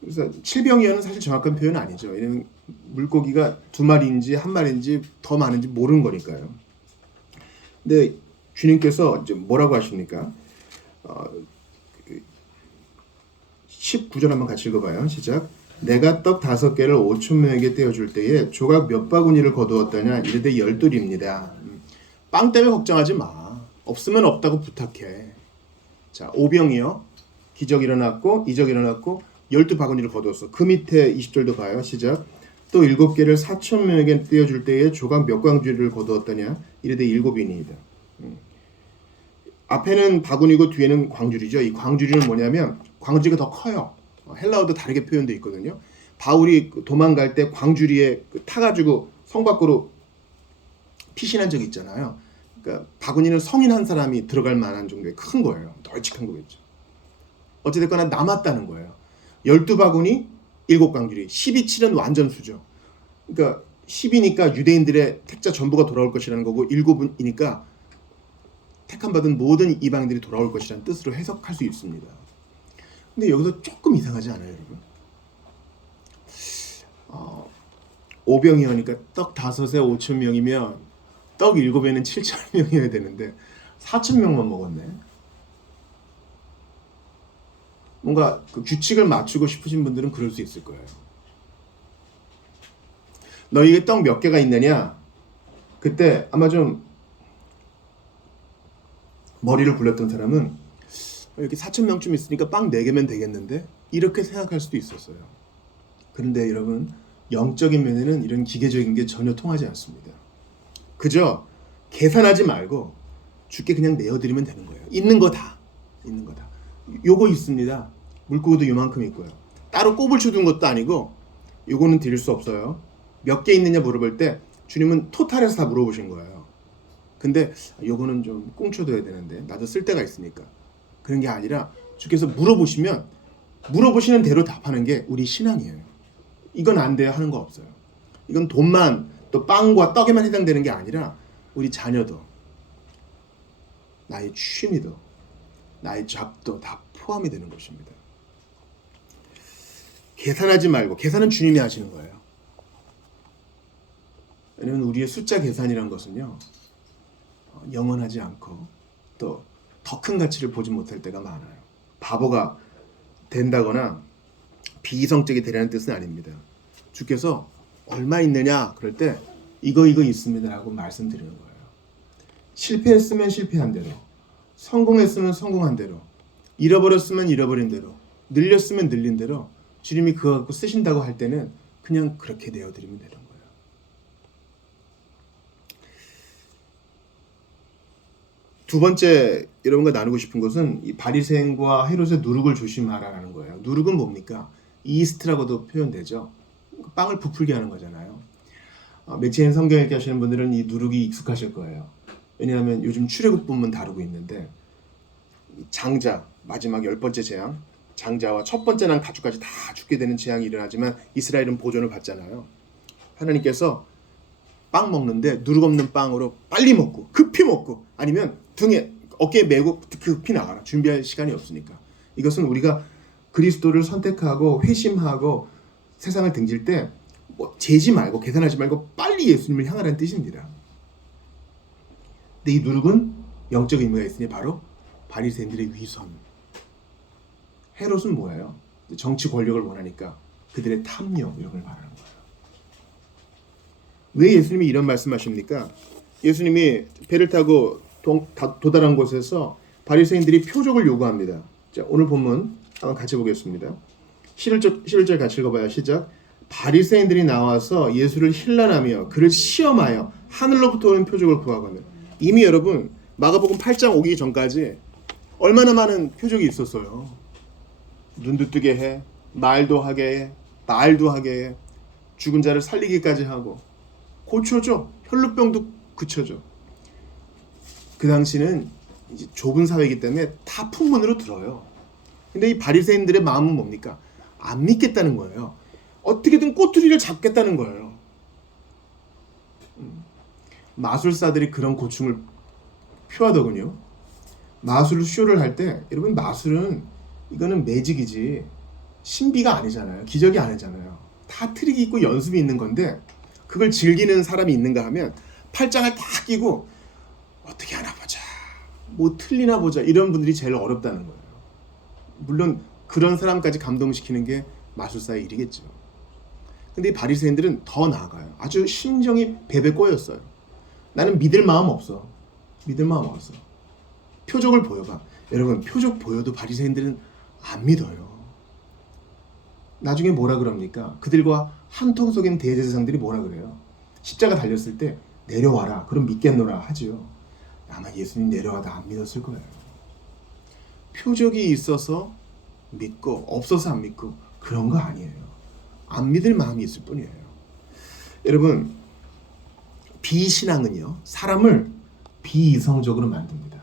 그래서 칠병이어는 사실 정확한 표현은 아니죠. 왜냐면 물고기가 두 마리인지 한 마리인지 더 많은지 모르는 거니까요. 근데 주님께서 이제 뭐라고 하십니까? 19절 한번 같이 읽어봐요. 시작. 내가 떡 5개를 5,000명에게 떼어줄 때에 조각 몇 바구니를 거두었더냐 이르되 12입니다. 빵 때문에 걱정하지 마. 없으면 없다고 부탁해. 자, 오병이어 기적 일어났고 이적 일어났고 12바구니를 거두었어. 그 밑에 20절도 봐요. 시작. 또 7개를 4,000명에게 떼어줄 때에 조각 몇 광주리를 거두었더냐 이르되 7이니이다. 앞에는 바구니고 뒤에는 광주리죠. 이 광주리는 뭐냐면 광주리가 더 커요. 헬라어도 다르게 표현되어 있거든요. 바울이 도망갈 때 광주리에 타가지고 성 밖으로 피신한 적이 있잖아요. 그러니까 바구니는 성인 한 사람이 들어갈 만한 정도의 큰 거예요. 널찍한 거겠죠. 어찌됐거나 남았다는 거예요. 12바구니 7광주리 12칠은 완전 수죠. 그러니까 10이니까 유대인들의 택자 전부가 돌아올 것이라는 거고 7이니까 택함받은 모든 이방인들이 돌아올 것이라는 뜻으로 해석할 수 있습니다. 근데 여기서 조금 이상하지 않아요, 여러분? 오병이어니까 떡 5에 5,000명이면 떡 7에는 7,000명이어야 되는데 4,000명만 먹었네. 뭔가 그 규칙을 맞추고 싶으신 분들은 그럴 수 있을 거예요. 너희에 떡 몇 개가 있느냐? 그때 아마 좀 머리를 굴렸던 사람은 여기 4,000명쯤 있으니까 빵 4개면 되겠는데 이렇게 생각할 수도 있었어요. 그런데 여러분, 영적인 면에는 이런 기계적인 게 전혀 통하지 않습니다. 그저 계산하지 말고 주께 그냥 내어드리면 되는 거예요. 있는 거 다. 있는 거 다. 요거 있습니다. 물고기도 요만큼 있고요. 따로 꼽을 쳐둔 것도 아니고 요거는 드릴 수 없어요. 몇 개 있느냐 물어볼 때 주님은 토탈해서 다 물어보신 거예요. 근데 요거는 좀 꽁쳐둬야 되는데 나도 쓸 데가 있으니까. 그런 게 아니라 주께서 물어보시면 물어보시는 대로 답하는 게 우리 신앙이에요. 이건 안 돼요 하는 거 없어요. 이건 돈만 또 빵과 떡에만 해당되는 게 아니라 우리 자녀도 나의 취미도 나의 잡도 다 포함이 되는 것입니다. 계산하지 말고, 계산은 주님이 하시는 거예요. 왜냐하면 우리의 숫자 계산이란 것은요 영원하지 않고 또 더 큰 가치를 보지 못할 때가 많아요. 바보가 된다거나 비이성적이 되라는 뜻은 아닙니다. 주께서 얼마 있느냐 그럴 때 이거 있습니다 라고 말씀드리는 거예요. 실패했으면 실패한 대로, 성공했으면 성공한 대로, 잃어버렸으면 잃어버린 대로, 늘렸으면 늘린 대로 주님이 그거 갖고 쓰신다고 할 때는 그냥 그렇게 내어드리면 되는 거예요. 두 번째 여러분과 나누고 싶은 것은 이 바리새인과 헤롯의 누룩을 조심하라라는 거예요. 누룩은 뭡니까? 이스트라고도 표현되죠. 빵을 부풀게 하는 거잖아요. 매체인 성경 읽기 하시는 분들은 이 누룩이 익숙하실 거예요. 왜냐하면 요즘 출애굽본문 다루고 있는데 장자, 마지막 10번째 재앙, 장자와 첫 번째 난 가축까지 다 죽게 되는 재앙이 일어나지만 이스라엘은 보존을 받잖아요. 하나님께서 빵 먹는데 누룩 없는 빵으로 빨리 먹고 급히 먹고 아니면 등에 어깨에 메고 급히 나가라. 준비할 시간이 없으니까. 이것은 우리가 그리스도를 선택하고 회심하고 세상을 등질 때 뭐 재지 말고 계산하지 말고 빨리 예수님을 향하라는 뜻입니다. 근데 이 누룩은 영적 의미가 있으니 바로 바리새인들의 위선. 헤롯은 뭐예요? 정치 권력을 원하니까 그들의 탐욕 이런 걸 말하는 거예요. 왜 예수님이 이런 말씀하십니까? 예수님이 배를 타고 도달한 곳에서 바리새인들이 표적을 요구합니다. 자, 오늘 본문 한번 같이 보겠습니다. 11절 같이 읽어봐요. 시작. 바리새인들이 나와서 예수를 힐난하며 그를 시험하여 하늘로부터 오는 표적을 구하거늘. 이미 여러분 마가복음 8장 오기 전까지 얼마나 많은 표적이 있었어요. 눈도 뜨게 해, 말도 하게 해, 말도 하게 해, 죽은 자를 살리기까지 하고 고쳐줘, 혈루병도 그쳐줘. 그 당시는 이제 좁은 사회이기 때문에 다 풍문으로 들어요. 근데 이 바리새인들의 마음은 뭡니까? 안 믿겠다는 거예요. 어떻게든 꼬투리를 잡겠다는 거예요. 마술사들이 그런 고충을 표하더군요. 마술 쇼를 할 때 여러분 마술은 이거는 매직이지 신비가 아니잖아요. 기적이 아니잖아요. 다 트릭이 있고 연습이 있는 건데 그걸 즐기는 사람이 있는가 하면 팔짱을 다 끼고 어떻게 하나 보자, 뭐 틀리나 보자 이런 분들이 제일 어렵다는 거예요. 물론 그런 사람까지 감동시키는 게 마술사의 일이겠죠. 근데 이 바리새인들은 더 나아가요. 아주 심정이 베베 꼬였어요. 나는 믿을 마음 없어. 믿을 마음 없어. 표적을 보여봐. 여러분 표적 보여도 바리새인들은 안 믿어요. 나중에 뭐라 그럽니까? 그들과 한통 속인 대제사장들이 뭐라 그래요? 십자가 달렸을 때 내려와라. 그럼 믿겠노라 하지요. 아마 예수님 내려와도 안 믿었을 거예요. 표적이 있어서 믿고 없어서 안 믿고 그런 거 아니에요. 안 믿을 마음이 있을 뿐이에요. 여러분 비신앙은요 사람을 비이성적으로 만듭니다.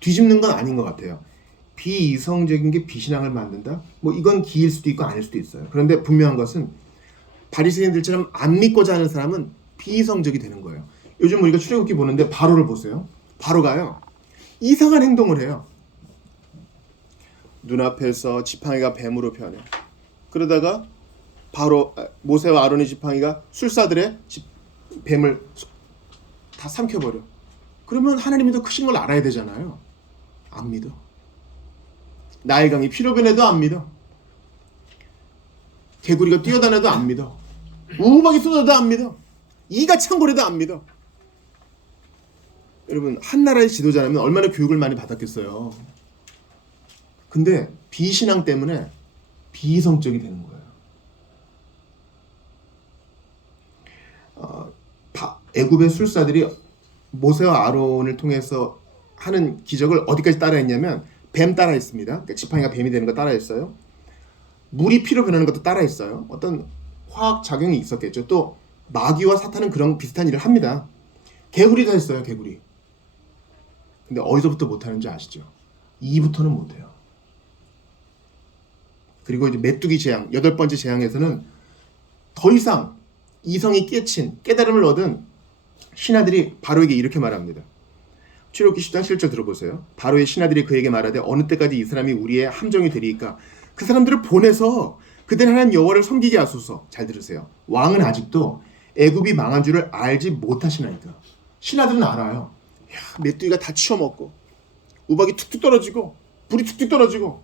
뒤집는 건 아닌 것 같아요. 비이성적인 게 비신앙을 만든다? 뭐 이건 기일 수도 있고 아닐 수도 있어요. 그런데 분명한 것은 바리새인들처럼 안 믿고자 하는 사람은 비이성적이 되는 거예요. 요즘 우리가 출애굽기 보는데 바로를 보세요. 바로가요 이상한 행동을 해요. 눈앞에서 지팡이가 뱀으로 변해. 그러다가 바로 모세와 아론의 지팡이가 술사들의 뱀을 다 삼켜버려. 그러면 하나님이 더 크신 걸 알아야 되잖아요. 안 믿어. 나일강이 피로 변해도 안 믿어. 개구리가 뛰어다녀도 안 믿어. 우박이 쏟아도 안 믿어. 이가 창궐해도 안 믿어. 여러분 한 나라의 지도자라면 얼마나 교육을 많이 받았겠어요. 근데 비신앙 때문에 비이성적이 되는 거예요. 애굽의 술사들이 모세와 아론을 통해서 하는 기적을 어디까지 따라했냐면 뱀 따라했습니다. 그러니까 지팡이가 뱀이 되는 거 따라했어요. 물이 피로 변하는 것도 따라했어요. 어떤 화학 작용이 있었겠죠. 또 마귀와 사탄은 그런 비슷한 일을 합니다. 개구리도 했어요. 개구리. 근데 어디서부터 못하는지 아시죠? 이부터는 못해요. 그리고 이제 메뚜기 재앙, 8번째 재앙에서는 더 이상 이성이 깨친 깨달음을 얻은 신하들이 바로에게 이렇게 말합니다. 출애굽기 10장 7절 들어보세요. 바로의 신하들이 그에게 말하되 어느 때까지 이 사람이 우리의 함정이 되리이까? 그 사람들을 보내서 그들 하나님 여호와를 섬기게 하소서. 잘 들으세요. 왕은 아직도 애굽이 망한 줄을 알지 못하시나이까. 신하들은 알아요. 야, 메뚜기가 다 치워먹고 우박이 툭툭 떨어지고 불이 툭툭 떨어지고,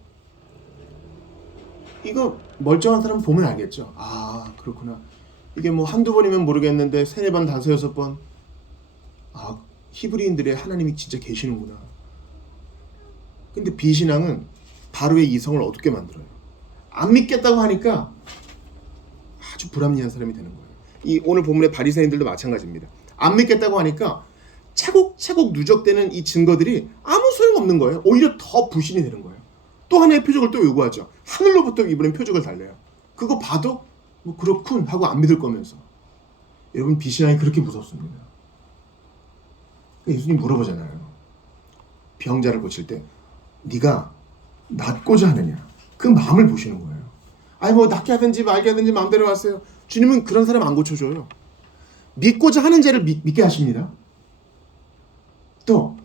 이거 멀쩡한 사람 보면 알겠죠. 아, 그렇구나. 이게 뭐 한두 번이면 모르겠는데 3, 4번, 5, 6번, 아, 히브리인들의 하나님이 진짜 계시는구나. 근데 비신앙은 바로의 이성을 어둡게 만들어요. 안 믿겠다고 하니까 아주 불합리한 사람이 되는 거예요. 이 오늘 본문의 바리새인들도 마찬가지입니다. 안 믿겠다고 하니까 차곡차곡 누적되는 이 증거들이 아무 소용없는 거예요. 오히려 더 불신이 되는 거예요. 또 하나의 표적을 또 요구하죠. 하늘로부터 이번엔 표적을 달래요. 그거 봐도 뭐 그렇군 하고 안 믿을 거면서. 여러분, 비신앙이 그렇게 무섭습니다. 예수님 물어보잖아요. 병자를 고칠 때 네가 낫고자 하느냐, 그 마음을 보시는 거예요. 아니 뭐 낫게 하든지 말게 하든지 마음대로 하세요. 주님은 그런 사람 안 고쳐줘요. 믿고자 하는 자를 믿게 하십니다. 또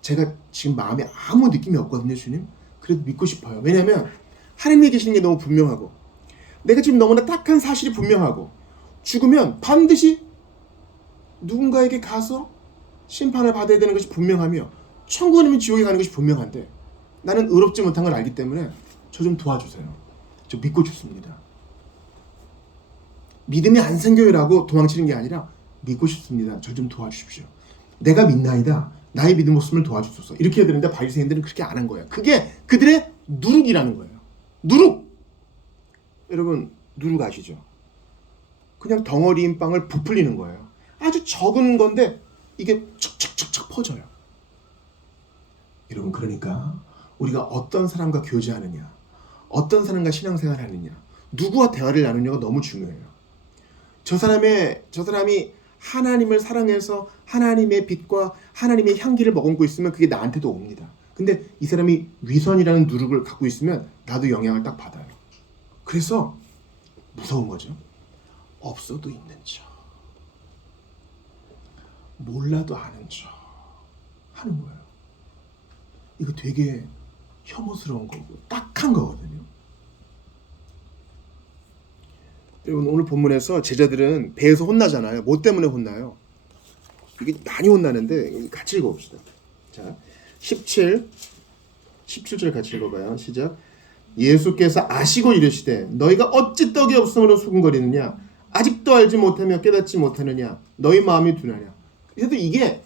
제가 지금 마음에 아무 느낌이 없거든요. 주님, 그래도 믿고 싶어요. 왜냐하면 하나님이 계시는 게 너무 분명하고, 내가 지금 너무나 딱한 사실이 분명하고, 죽으면 반드시 누군가에게 가서 심판을 받아야 되는 것이 분명하며 천국 아니면 지옥에 가는 것이 분명한데, 나는 의롭지 못한 걸 알기 때문에 저 좀 도와주세요. 저 믿고 싶습니다. 믿음이 안 생겨요라고 도망치는 게 아니라 믿고 싶습니다. 저 좀 도와주십시오. 내가 믿나이다. 나의 믿음 없음을 도와주소서. 이렇게 해야 되는데 바리새인들은 그렇게 안 한 거예요. 그게 그들의 누룩이라는 거예요. 누룩. 여러분, 누룩 아시죠? 그냥 덩어리인 빵을 부풀리는 거예요. 아주 적은 건데 이게 척척척척 퍼져요. 여러분, 그러니까 우리가 어떤 사람과 교제하느냐, 어떤 사람과 신앙생활을 하느냐, 누구와 대화를 나누냐가 너무 중요해요. 저 사람이 하나님을 사랑해서 하나님의 빛과 하나님의 향기를 머금고 있으면 그게 나한테도 옵니다. 근데 이 사람이 위선이라는 누룩을 갖고 있으면 나도 영향을 딱 받아요. 그래서 무서운 거죠. 없어도 있는 척, 몰라도 아는 척 하는 거예요. 이거 되게 혐오스러운 거고 딱한 거거든요. 여러분, 오늘 본문에서 제자들은 배에서 혼나잖아요. 뭐 때문에 혼나요? 이게 많이 혼나는데 같이 읽어봅시다. 자, 17절 같이 읽어봐요. 시작. 예수께서 아시고 이르시되 너희가 어찌 떡이 없음으로 수군거리느냐, 아직도 알지 못하며 깨닫지 못하느냐, 너희 마음이 둔하냐. 그래도 이게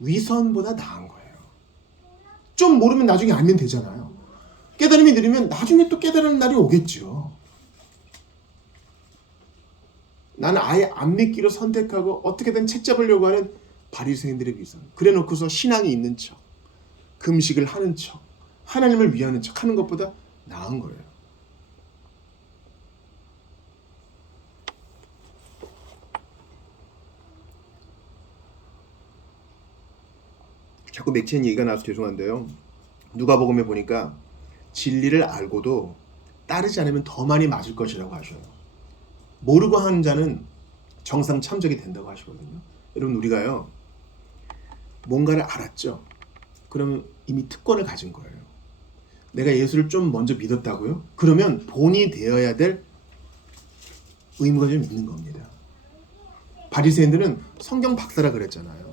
위선보다 나은 거예요. 좀 모르면 나중에 알면 되잖아요. 깨달음이 느리면 나중에 또 깨달은 날이 오겠죠. 나는 아예 안 믿기로 선택하고 어떻게든 책 잡으려고 하는 바리새인들의 위선. 그래놓고서 신앙이 있는 척, 금식을 하는 척, 하나님을 위하는 척 하는 것보다 나은 거예요. 자꾸 맥체인 얘기가 나와서 죄송한데요. 누가복음에 보니까 진리를 알고도 따르지 않으면 더 많이 맞을 것이라고 하셔요. 모르고 하는 자는 정상 참적이 된다고 하시거든요. 여러분, 우리가요, 뭔가를 알았죠? 그러면 이미 특권을 가진 거예요. 내가 예수를 좀 먼저 믿었다고요? 그러면 본이 되어야 될 의무가 좀 있는 겁니다. 바리새인들은 성경 박사라 그랬잖아요.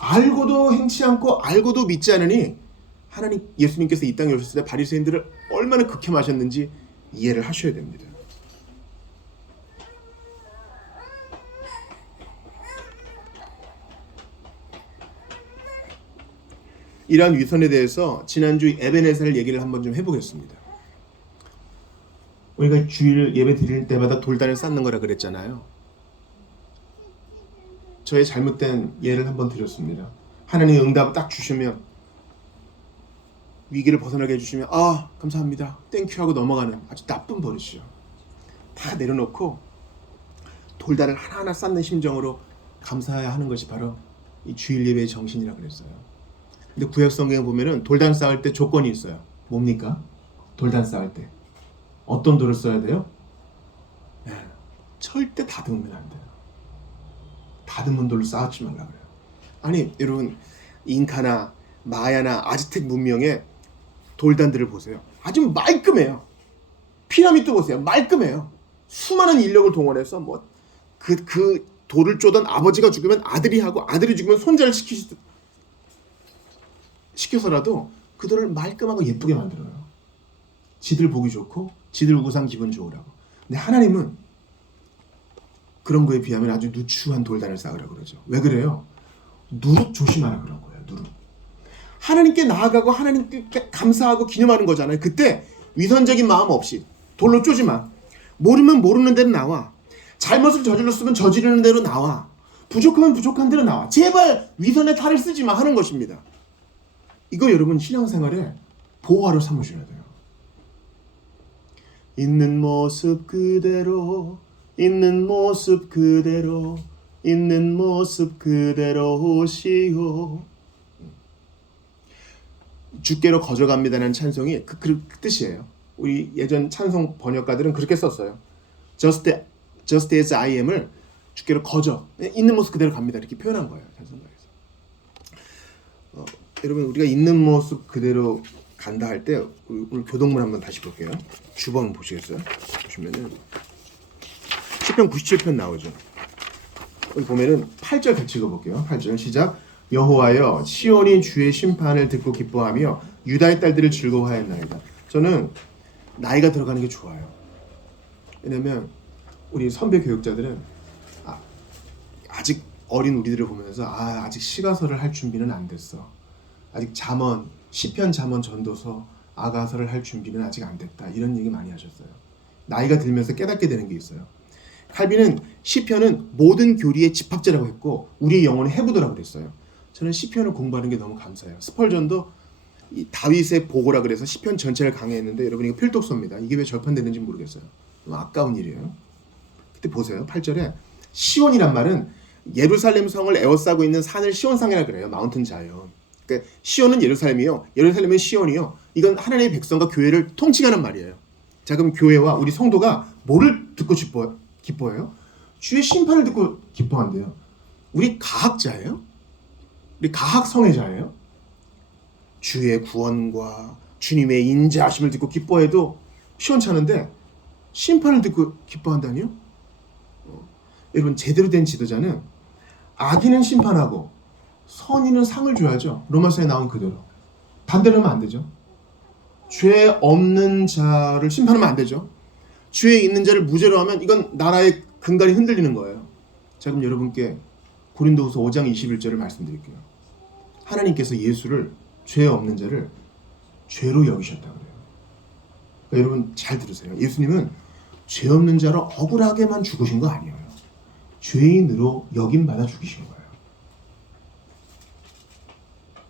알고도 행치 않고 알고도 믿지 않으니 하나님, 예수님께서 이 땅에 오셨을 때 바리새인들을 얼마나 극혐하셨는지 이해를 하셔야 됩니다. 이러한 위선에 대해서 지난주 에베네셀 얘기를 한번 좀 해보겠습니다. 우리가 주일 예배 드릴 때마다 돌단을 쌓는 거라 그랬잖아요. 저의 잘못된 예를 한번 드렸습니다. 하나님 응답 딱 주시면, 위기를 벗어나게 해주시면 아 감사합니다 땡큐 하고 넘어가는 아주 나쁜 버릇이요. 다 내려놓고 돌단을 하나하나 쌓는 심정으로 감사해야 하는 것이 바로 이 주일 예배의 정신이라 그랬어요. 근데 구약 성경에 보면은 돌단 쌓을 때 조건이 있어요. 뭡니까? 돌단 쌓을 때 어떤 돌을 써야 돼요? 네, 절대 다듬으면 안 돼요. 다듬은 돌로 쌓지 말라 그래요. 아니 여러분, 잉카나 마야나 아즈텍 문명의 돌단들을 보세요. 아주 말끔해요. 피라미드 보세요. 말끔해요. 수많은 인력을 동원해서 그 돌을 쪼던 아버지가 죽으면 아들이 하고, 아들이 죽으면 손자를 시켜서라도 그 돌을 말끔하고 예쁘게 만들어요. 지들 보기 좋고 지들 우상 기분 좋으라고. 근데 하나님은 그런 거에 비하면 아주 누추한 돌단을 쌓으라고 그러죠. 왜 그래요? 누룩 조심하라 그런 거예요. 누룩. 하나님께 나아가고 하나님께 감사하고 기념하는 거잖아요. 그때 위선적인 마음 없이 돌로 쪼지 마. 모르면 모르는 대로 나와. 잘못을 저질렀으면 저지르는 대로 나와. 부족하면 부족한 대로 나와. 제발 위선의 탈을 쓰지 마 하는 것입니다. 이거 여러분 신앙생활에 보호하러 삼으셔야 돼요. 있는 모습 그대로, 있는 모습 그대로, 있는 모습 그대로 오시오. 주께로 거저갑니다라는 찬송이 그 뜻이에요. 우리 예전 찬송 번역가들은 그렇게 썼어요. Just as I am을 주께로 거저, 있는 모습 그대로 갑니다 이렇게 표현한 거예요. 찬송가에서. 여러분 우리가 있는 모습 그대로 간다 할 때 오늘 교동문 한번 다시 볼게요. 주번 보시겠어요? 보시면은 시편 97편 나오죠. 여기 보면은 8절 같이 읽어볼게요. 8절 시작. 여호와여 시온이 주의 심판을 듣고 기뻐하며 유다의 딸들을 즐거워하였나이다. 저는 나이가 들어가는 게 좋아요. 왜냐면 우리 선배 교육자들은 아직 어린 우리들을 보면서 아직 시가서를 할 준비는 안 됐어. 아직 잠언, 시편, 잠언, 전도서, 아가서를 할 준비는 아직 안 됐다. 이런 얘기 많이 하셨어요. 나이가 들면서 깨닫게 되는 게 있어요. 칼빈은 시편은 모든 교리의 집합제라고 했고 우리의 영혼의 해부도라고 그랬어요. 저는 시편을 공부하는 게 너무 감사해요. 스펄전도 이 다윗의 보고라 그래서 시편 전체를 강의했는데 여러분 이거 필독서입니다. 이게 왜 절판되는지 모르겠어요. 너무 아까운 일이에요. 그때 보세요. 8절에 시온이란 말은 예루살렘 성을 에워싸고 있는 산을 시온상이라 그래요. 마운튼 자이언. 그러니까 시온은 예루살렘이요. 예루살렘은 시온이요. 이건 하나님의 백성과 교회를 통칭하는 말이에요. 자 그럼 교회와 우리 성도가 뭐를 듣고 기뻐해요? 주의 심판을 듣고 기뻐한대요. 우리 가학자예요? 우리 가학 성애자예요? 주의 구원과 주님의 인자하심을 듣고 기뻐해도 시원찮은데 심판을 듣고 기뻐한다니요? 여러분 제대로 된 지도자는 악인은 심판하고 선인은 상을 줘야죠. 로마서에 나온 그대로. 반대로 하면 안 되죠. 죄 없는 자를 심판하면 안 되죠. 죄에 있는 자를 무죄로 하면 이건 나라의 근간이 흔들리는 거예요. 자 그럼 여러분께 고린도후서 5장 21절을 말씀드릴게요. 하나님께서 예수를 죄 없는 자를 죄로 여기셨다 그래요. 그러니까 여러분 잘 들으세요. 예수님은 죄 없는 자로 억울하게만 죽으신 거 아니에요. 죄인으로 여김받아 죽이신 거예요.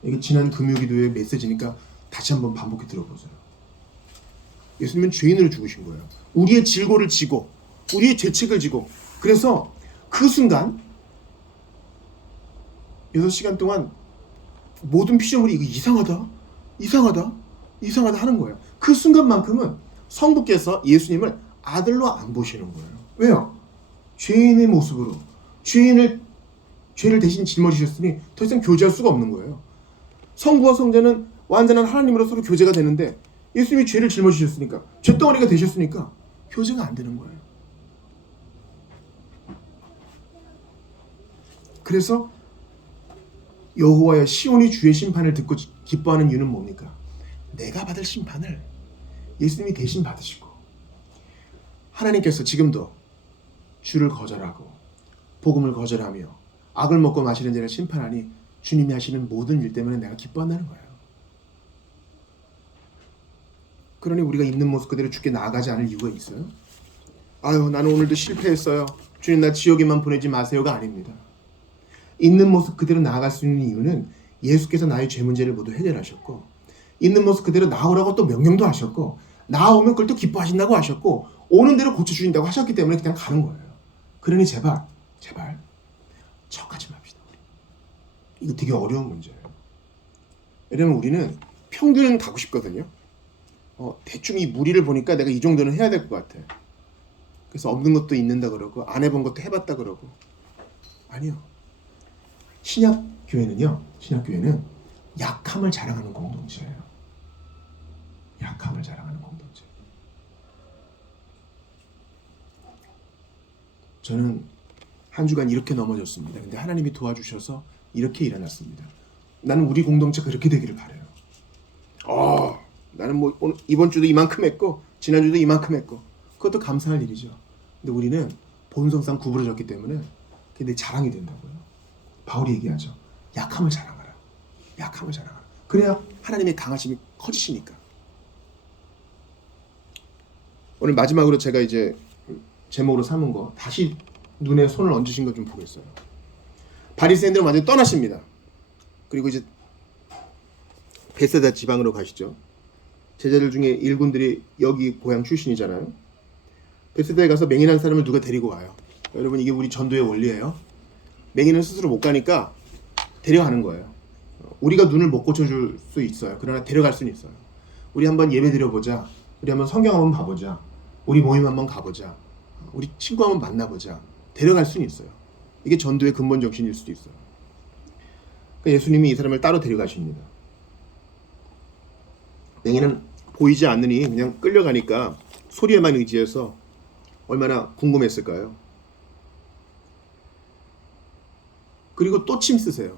이게 지난 금요기도의 메시지니까 다시 한번 반복해 들어보세요. 예수님은 죄인으로 죽으신 거예요. 우리의 질고를 지고 우리의 죄책을 지고 그래서 그 순간 6시간 동안 모든 피조물이 이거 이상하다 하는 거예요. 그 순간만큼은 성부께서 예수님을 아들로 안 보시는 거예요. 왜요? 죄인의 모습으로 죄를 대신 짊어지셨으니 더 이상 교제할 수가 없는 거예요. 성부와 성자는 완전한 하나님으로 서로 교제가 되는데 예수님이 죄를 짊어지셨으니까 죄덩어리가 되셨으니까 교제가 안 되는 거예요. 그래서 여호와여 시온이 주의 심판을 듣고 기뻐하는 이유는 뭡니까? 내가 받을 심판을 예수님이 대신 받으시고 하나님께서 지금도 주를 거절하고 복음을 거절하며 악을 먹고 마시는 자를 심판하니 주님이 하시는 모든 일 때문에 내가 기뻐한다는 거예요. 그러니 우리가 있는 모습 그대로 주께 나아가지 않을 이유가 있어요? 아유, 나는 오늘도 실패했어요. 주님, 나 지옥에만 보내지 마세요가 아닙니다. 있는 모습 그대로 나아갈 수 있는 이유는 예수께서 나의 죄 문제를 모두 해결하셨고, 있는 모습 그대로 나오라고 또 명령도 하셨고, 나오면 그걸 또 기뻐하신다고 하셨고, 오는 대로 고쳐주신다고 하셨기 때문에 그냥 가는 거예요. 그러니 제발 척하지 맙시다. 이거 되게 어려운 문제예요. 왜냐면 우리는 평균은 가고 싶거든요. 대충 이 무리를 보니까 내가 이 정도는 해야 될 것 같아. 그래서 없는 것도 있는다 그러고, 안 해본 것도 해봤다 그러고. 아니요. 신약교회는 약함을 자랑하는 공동체예요. 약함을 자랑하는 공동체. 저는 한 주간 이렇게 넘어졌습니다. 근데 하나님이 도와주셔서 이렇게 일어났습니다. 나는 우리 공동체 그렇게 되기를 바라요. 나는 뭐 오늘 이번 주도 이만큼 했고 지난주도 이만큼 했고, 그것도 감사할 일이죠. 근데 우리는 본성상 구부러졌기 때문에 그게 내 자랑이 된다고요. 바울이 얘기하죠. 약함을 자랑하라. 약함을 자랑하라. 그래야 하나님의 강하심이 커지시니까. 오늘 마지막으로 제가 이제 제목으로 삼은 거, 다시 눈에 손을 얹으신 거 좀 보겠어요. 바리새인들은 완전히 떠나십니다. 그리고 이제 베세다 지방으로 가시죠. 제자들 중에 일군들이 여기 고향 출신이잖아요. 베세다에 가서 맹인한 사람을 누가 데리고 와요. 여러분, 이게 우리 전도의 원리예요. 맹인은 스스로 못 가니까 데려가는 거예요. 우리가 눈을 못 고쳐줄 수 있어요. 그러나 데려갈 수는 있어요. 우리 한번 예배 드려보자. 우리 한번 성경 한번 봐보자. 우리 모임 한번 가보자. 우리 친구 한번 만나보자. 데려갈 수는 있어요. 이게 전도의 근본 정신일 수도 있어요. 그러니까 예수님이 이 사람을 따로 데려가십니다. 맹인은 보이지 않느니 그냥 끌려가니까 소리에만 의지해서 얼마나 궁금했을까요? 그리고 또 침 쓰세요.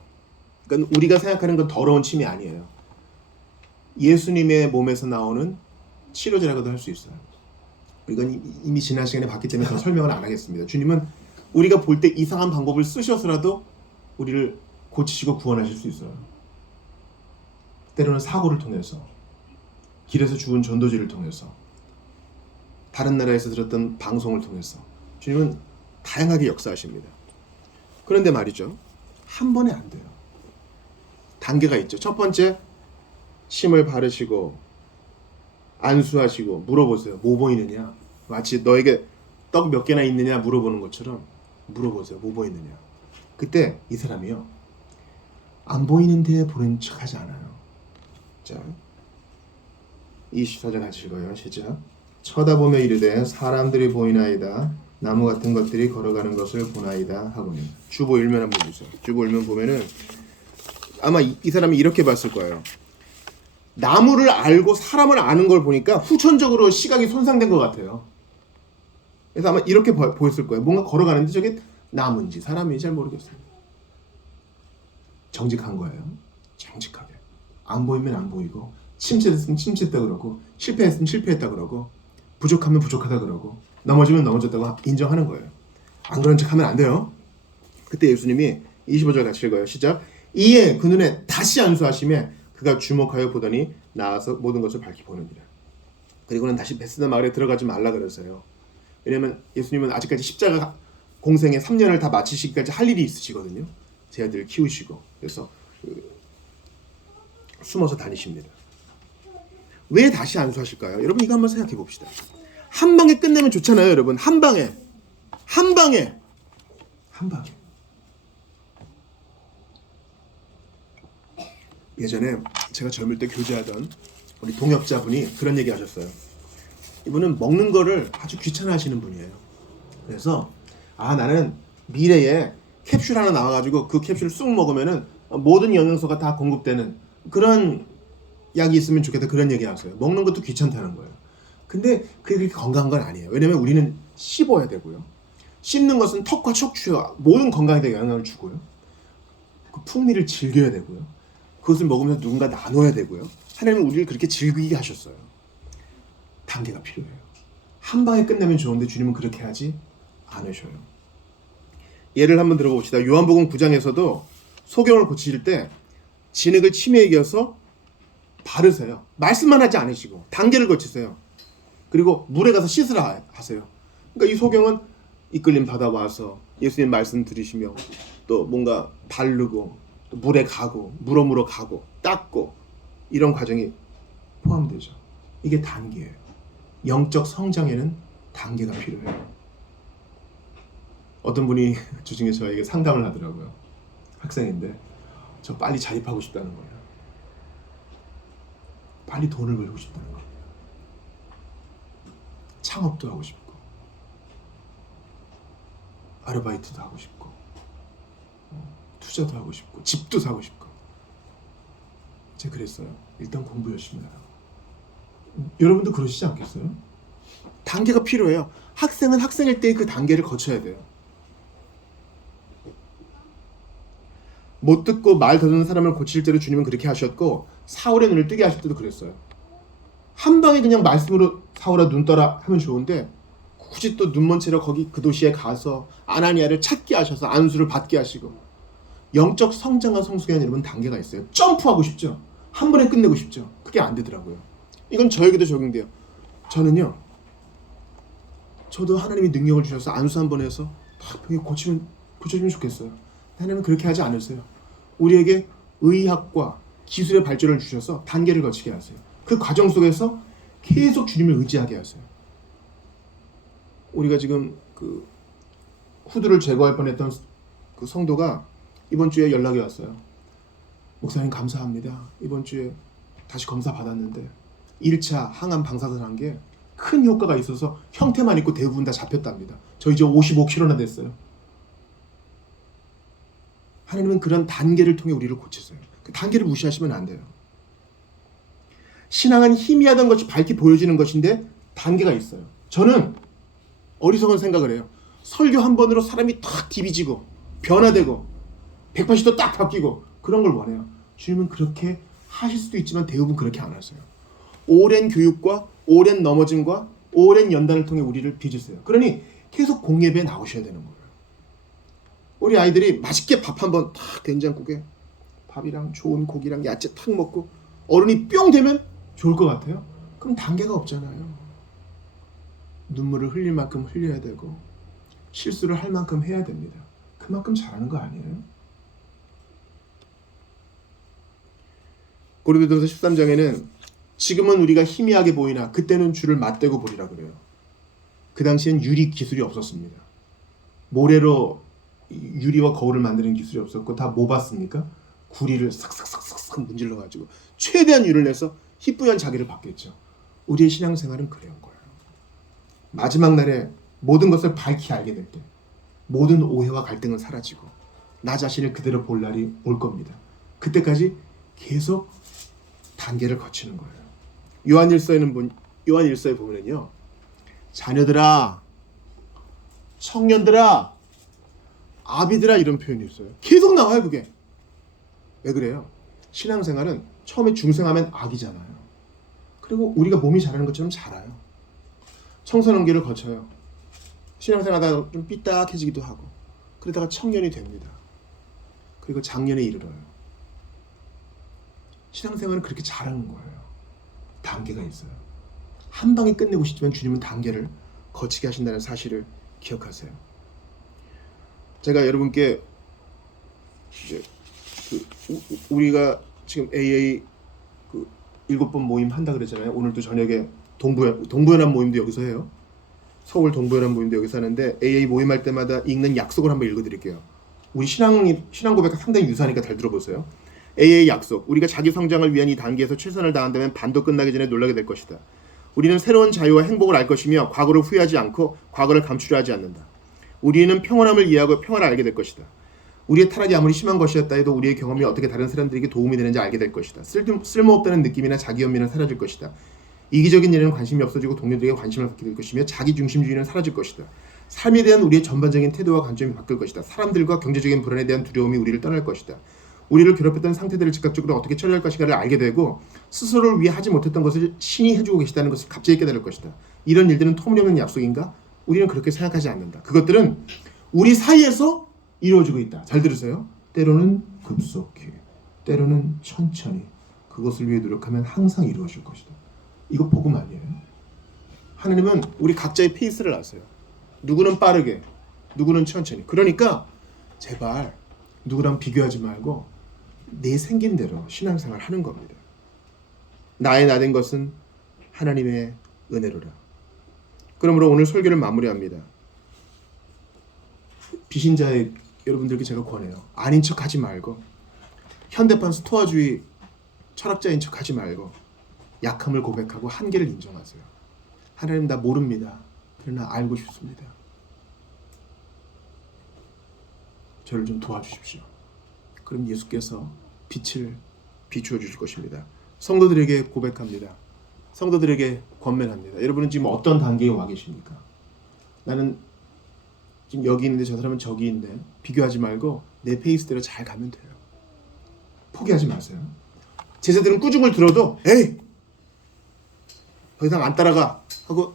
그러니까 우리가 생각하는 건 더러운 침이 아니에요. 예수님의 몸에서 나오는 치료제라고도 할 수 있어요. 이건 이미 지난 시간에 봤기 때문에 더 설명을 안 하겠습니다. 주님은 우리가 볼 때 이상한 방법을 쓰셔서라도 우리를 고치시고 구원하실 수 있어요. 때로는 사고를 통해서, 길에서 죽은 전도지를 통해서, 다른 나라에서 들었던 방송을 통해서 주님은 다양하게 역사하십니다. 그런데 말이죠, 한 번에 안 돼요. 단계가 있죠. 첫 번째, 침을 바르시고 안수하시고 물어보세요. 뭐 보이느냐? 마치 너에게 떡 몇 개나 있느냐 물어보는 것처럼 물어보세요. 뭐 보이느냐? 그때 이 사람이요, 안 보이는데 보는 척 하지 않아요. 자, 24절 같이 읽어요. 시작. 쳐다보며 이르되 사람들이 보이나이다. 나무 같은 것들이 걸어가는 것을 보나이다 하고는. 주보 일면 한번 보세요. 주보 일면 보면은 아마 이 사람이 이렇게 봤을 거예요. 나무를 알고 사람을 아는 걸 보니까 후천적으로 시각이 손상된 것 같아요. 그래서 아마 이렇게 보였을 거예요. 뭔가 걸어가는데 저게 나무인지 사람인지 잘 모르겠어요. 정직한 거예요. 정직하게. 안 보이면 안 보이고, 침체했으면 침체했다 그러고, 실패했으면 실패했다 그러고, 부족하면 부족하다 그러고, 넘어지면 넘어졌다고 인정하는 거예요. 안 그런 척하면 안 돼요. 그때 예수님이 25절 같이 읽어요. 시작. 이에 그 눈에 다시 안수하심에 그가 주목하여 보더니 나아서 모든 것을 밝히 보느니라. 그리고는 다시 베스다 마을에 들어가지 말라 그랬어요. 왜냐하면 예수님은 아직까지 십자가 공생의 3년을 다 마치시기까지 할 일이 있으시거든요. 제 아들을 키우시고. 그래서 숨어서 다니십니다. 왜 다시 안수하실까요? 여러분, 이거 한번 생각해 봅시다. 한 방에 끝내면 좋잖아요, 여러분. 한 방에. 예전에 제가 젊을 때 교제하던 우리 동역자분이 그런 얘기 하셨어요. 이분은 먹는 거를 아주 귀찮아하시는 분이에요. 그래서 나는 미래에 캡슐 하나 나와가지고 그 캡슐을 쑥 먹으면은 모든 영양소가 다 공급되는 그런 약이 있으면 좋겠다, 그런 얘기 하세요. 먹는 것도 귀찮다는 거예요. 근데 그게 그렇게 건강한 건 아니에요. 왜냐면 우리는 씹어야 되고요. 씹는 것은 턱과 척추와 모든 건강에 영향을 주고요. 그 풍미를 즐겨야 되고요. 그것을 먹으면서 누군가 나눠야 되고요. 하나님은 우리를 그렇게 즐기게 하셨어요. 단계가 필요해요. 한 방에 끝내면 좋은데 주님은 그렇게 하지 않으셔요. 예를 한번 들어봅시다. 요한복음 9장에서도 소경을 고치실 때 진흙을 침에 이겨서 바르세요. 말씀만 하지 않으시고 단계를 거치세요. 그리고 물에 가서 씻으라 하세요. 그러니까 이 소경은 이끌림 받아와서 예수님 말씀 들으시며 또 뭔가 바르고 또 물에 가고 물어 가고 닦고 이런 과정이 포함되죠. 이게 단계예요. 영적 성장에는 단계가 필요해요. 어떤 분이 주중에 저에게 상담을 하더라고요. 학생인데 저 빨리 자립하고 싶다는 거예요. 빨리 돈을 벌고 싶다는 거예요. 창업도 하고 싶고 아르바이트도 하고 싶고 투자도 하고 싶고 집도 사고 싶고. 제가 그랬어요. 일단 공부 열심히 하라고. 여러분도 그러시지 않겠어요? 단계가 필요해요. 학생은 학생일 때 그 단계를 거쳐야 돼요. 못 듣고 말 더듬는 사람을 고칠 때로 주님은 그렇게 하셨고 사울의 눈을 뜨게 하실 때도 그랬어요. 한 방에 그냥 말씀으로 사울아 눈 떠라 하면 좋은데 굳이 또 눈먼 채로 거기 그 도시에 가서 아나니아를 찾게 하셔서 안수를 받게 하시고. 영적 성장과 성숙에는 여러분 단계가 있어요. 점프하고 싶죠. 한 번에 끝내고 싶죠. 그게 안 되더라고요. 이건 저에게도 적용돼요. 저는요, 저도 하나님이 능력을 주셔서 안수 한 번 해서 딱 병이 고쳐지면 좋겠어요. 하나님은 그렇게 하지 않으세요. 우리에게 의학과 기술의 발전을 주셔서 단계를 거치게 하세요. 그 과정 속에서 계속 주님을 의지하게 하세요. 우리가 지금 그 후두를 제거할 뻔했던 그 성도가 이번 주에 연락이 왔어요. 목사님 감사합니다. 이번 주에 다시 검사 받았는데 1차 항암 방사선 한 게 큰 효과가 있어서 형태만 있고 대부분 다 잡혔답니다. 저 이제 55kg나 됐어요. 하나님은 그런 단계를 통해 우리를 고치세요. 그 단계를 무시하시면 안 돼요. 신앙은 희미하던 것이 밝게 보여지는 것인데 단계가 있어요. 저는 어리석은 생각을 해요. 설교 한 번으로 사람이 탁 디비지고 변화되고 180도 딱 바뀌고 그런 걸 원해요. 주님은 그렇게 하실 수도 있지만 대부분 그렇게 안 하세요. 오랜 교육과 오랜 넘어짐과 오랜 연단을 통해 우리를 빚으세요. 그러니 계속 공예배에 나오셔야 되는 거예요. 우리 아이들이 맛있게 밥 한 번 탁 된장국에 밥이랑 좋은 고기랑 야채 탁 먹고 어른이 뿅 되면 좋을 것 같아요. 그럼 단계가 없잖아요. 눈물을 흘릴 만큼 흘려야 되고 실수를 할 만큼 해야 됩니다. 그만큼 잘하는 거 아니에요? 고린도전서 13장에는 지금은 우리가 희미하게 보이나 그때는 주를 맞대고 보리라 그래요. 그 당시엔 유리 기술이 없었습니다. 모래로 유리와 거울을 만드는 기술이 없었고 다 뭐 봤습니까? 구리를 싹싹싹싹 문질러가지고 최대한 유를 내서 희뿌연 자기를 받겠죠. 우리의 신앙생활은 그런 거예요. 마지막 날에 모든 것을 밝히 알게 될 때 모든 오해와 갈등은 사라지고 나 자신을 그대로 볼 날이 올 겁니다. 그때까지 계속 단계를 거치는 거예요. 요한일서에 보면은요, 자녀들아, 청년들아, 아비들아 이런 표현이 있어요. 계속 나와요 그게. 왜 그래요? 신앙생활은 처음에 중생하면 악이잖아요. 그리고 우리가 몸이 자라는 것처럼 자라요. 청소년기를 거쳐요. 신앙생활하다가 좀 삐딱해지기도 하고 그러다가 청년이 됩니다. 그리고 장년에 이르러요. 신앙생활은 그렇게 자라는 거예요. 단계가 있어요. 한 방에 끝내고 싶지만 주님은 단계를 거치게 하신다는 사실을 기억하세요. 제가 여러분께 이제 우리가 지금 AA 7번 모임 한다 그랬잖아요. 오늘도 저녁에 동부연합 모임도 여기서 해요. 서울 동부연합 모임도 여기서 하는데 AA 모임할 때마다 읽는 약속을 한번 읽어드릴게요. 우리 신앙 고백과 상당히 유사하니까 잘 들어보세요. AA 약속. 우리가 자기 성장을 위한 이 단계에서 최선을 다한다면 반도 끝나기 전에 놀라게 될 것이다. 우리는 새로운 자유와 행복을 알 것이며 과거를 후회하지 않고 과거를 감추려 하지 않는다. 우리는 평온함을 이해하고 평화를 알게 될 것이다. 우리의 타락이 아무리 심한 것이었다 해도 우리의 경험이 어떻게 다른 사람들에게 도움이 되는지 알게 될 것이다. 쓸모없다는 느낌이나 자기 연민은 사라질 것이다. 이기적인 일에는 관심이 없어지고 동료들에게 관심을 갖게 될 것이며 자기 중심주의는 사라질 것이다. 삶에 대한 우리의 전반적인 태도와 관점이 바뀔 것이다. 사람들과 경제적인 불안에 대한 두려움이 우리를 떠날 것이다. 우리를 괴롭혔던 상태들을 즉각적으로 어떻게 처리할 것인가를 알게 되고 스스로를 위해 하지 못했던 것을 신이 해주고 계시다는 것을 갑자기 깨달을 것이다. 이런 일들은 터무니없는 약속인가? 우리는 그렇게 생각하지 않는다. 그것들은 우리 사이에서 이루어지고 있다. 잘 들으세요. 때로는 급속히, 때로는 천천히, 그것을 위해 노력하면 항상 이루어질 것이다. 이거 복음 아니에요? 하나님은 우리 각자의 페이스를 아세요. 누구는 빠르게, 누구는 천천히. 그러니까 제발 누구랑 비교하지 말고 내 생긴 대로 신앙생활 하는 겁니다. 나의 나된 것은 하나님의 은혜로라. 그러므로 오늘 설교를 마무리합니다. 비신자의 여러분들께 제가 권해요. 아닌 척 하지 말고, 현대판 스토아주의 철학자인 척 하지 말고 약함을 고백하고 한계를 인정하세요. 하나님, 나 모릅니다. 그러나 알고 싶습니다. 저를 좀 도와주십시오. 그럼 예수께서 빛을 비추어 주실 것입니다. 성도들에게 고백합니다. 성도들에게 권면합니다. 여러분은 지금 어떤 단계에 와 계십니까? 나는 지금 여기 있는데 저 사람은 저기 있는데 비교하지 말고 내 페이스대로 잘 가면 돼요. 포기하지 마세요. 제자들은 꾸중을 들어도 에이! 더 이상 안 따라가 하고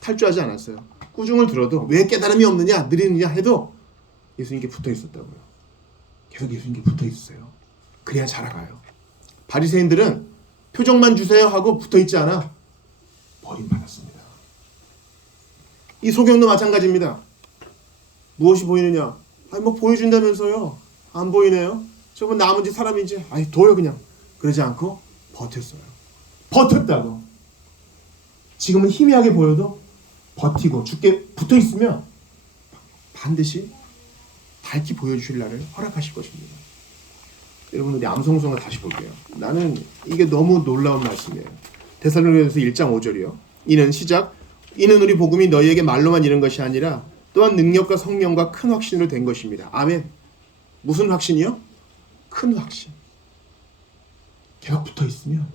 탈주하지 않았어요. 꾸중을 들어도 왜 깨달음이 없느냐, 느리느냐 해도 예수님께 붙어 있었다고요. 계속 예수님께 붙어 있으세요. 그래야 자라가요. 바리새인들은 표정만 주세요 하고 붙어 있지 않아 버림받았습니다. 이 소경도 마찬가지입니다. 무엇이 보이느냐? 아니 뭐 보여준다면서요. 안 보이네요. 저건 나머지 사람인지 아니 둬요 그냥. 그러지 않고 버텼어요. 버텼다고. 지금은 희미하게 보여도 버티고 죽게 붙어 있으면 반드시 밝게 보여주실 날을 허락하실 것입니다. 여러분 우리 암송성을 다시 볼게요. 나는 이게 너무 놀라운 말씀이에요. 데살로니가서 1장 5절이요. 이는 우리 복음이 너희에게 말로만 이른 것이 아니라 또한 능력과 성령과 큰 확신으로 된 것입니다. 아멘. 무슨 확신이요? 큰 확신. 걔가 붙어 있으면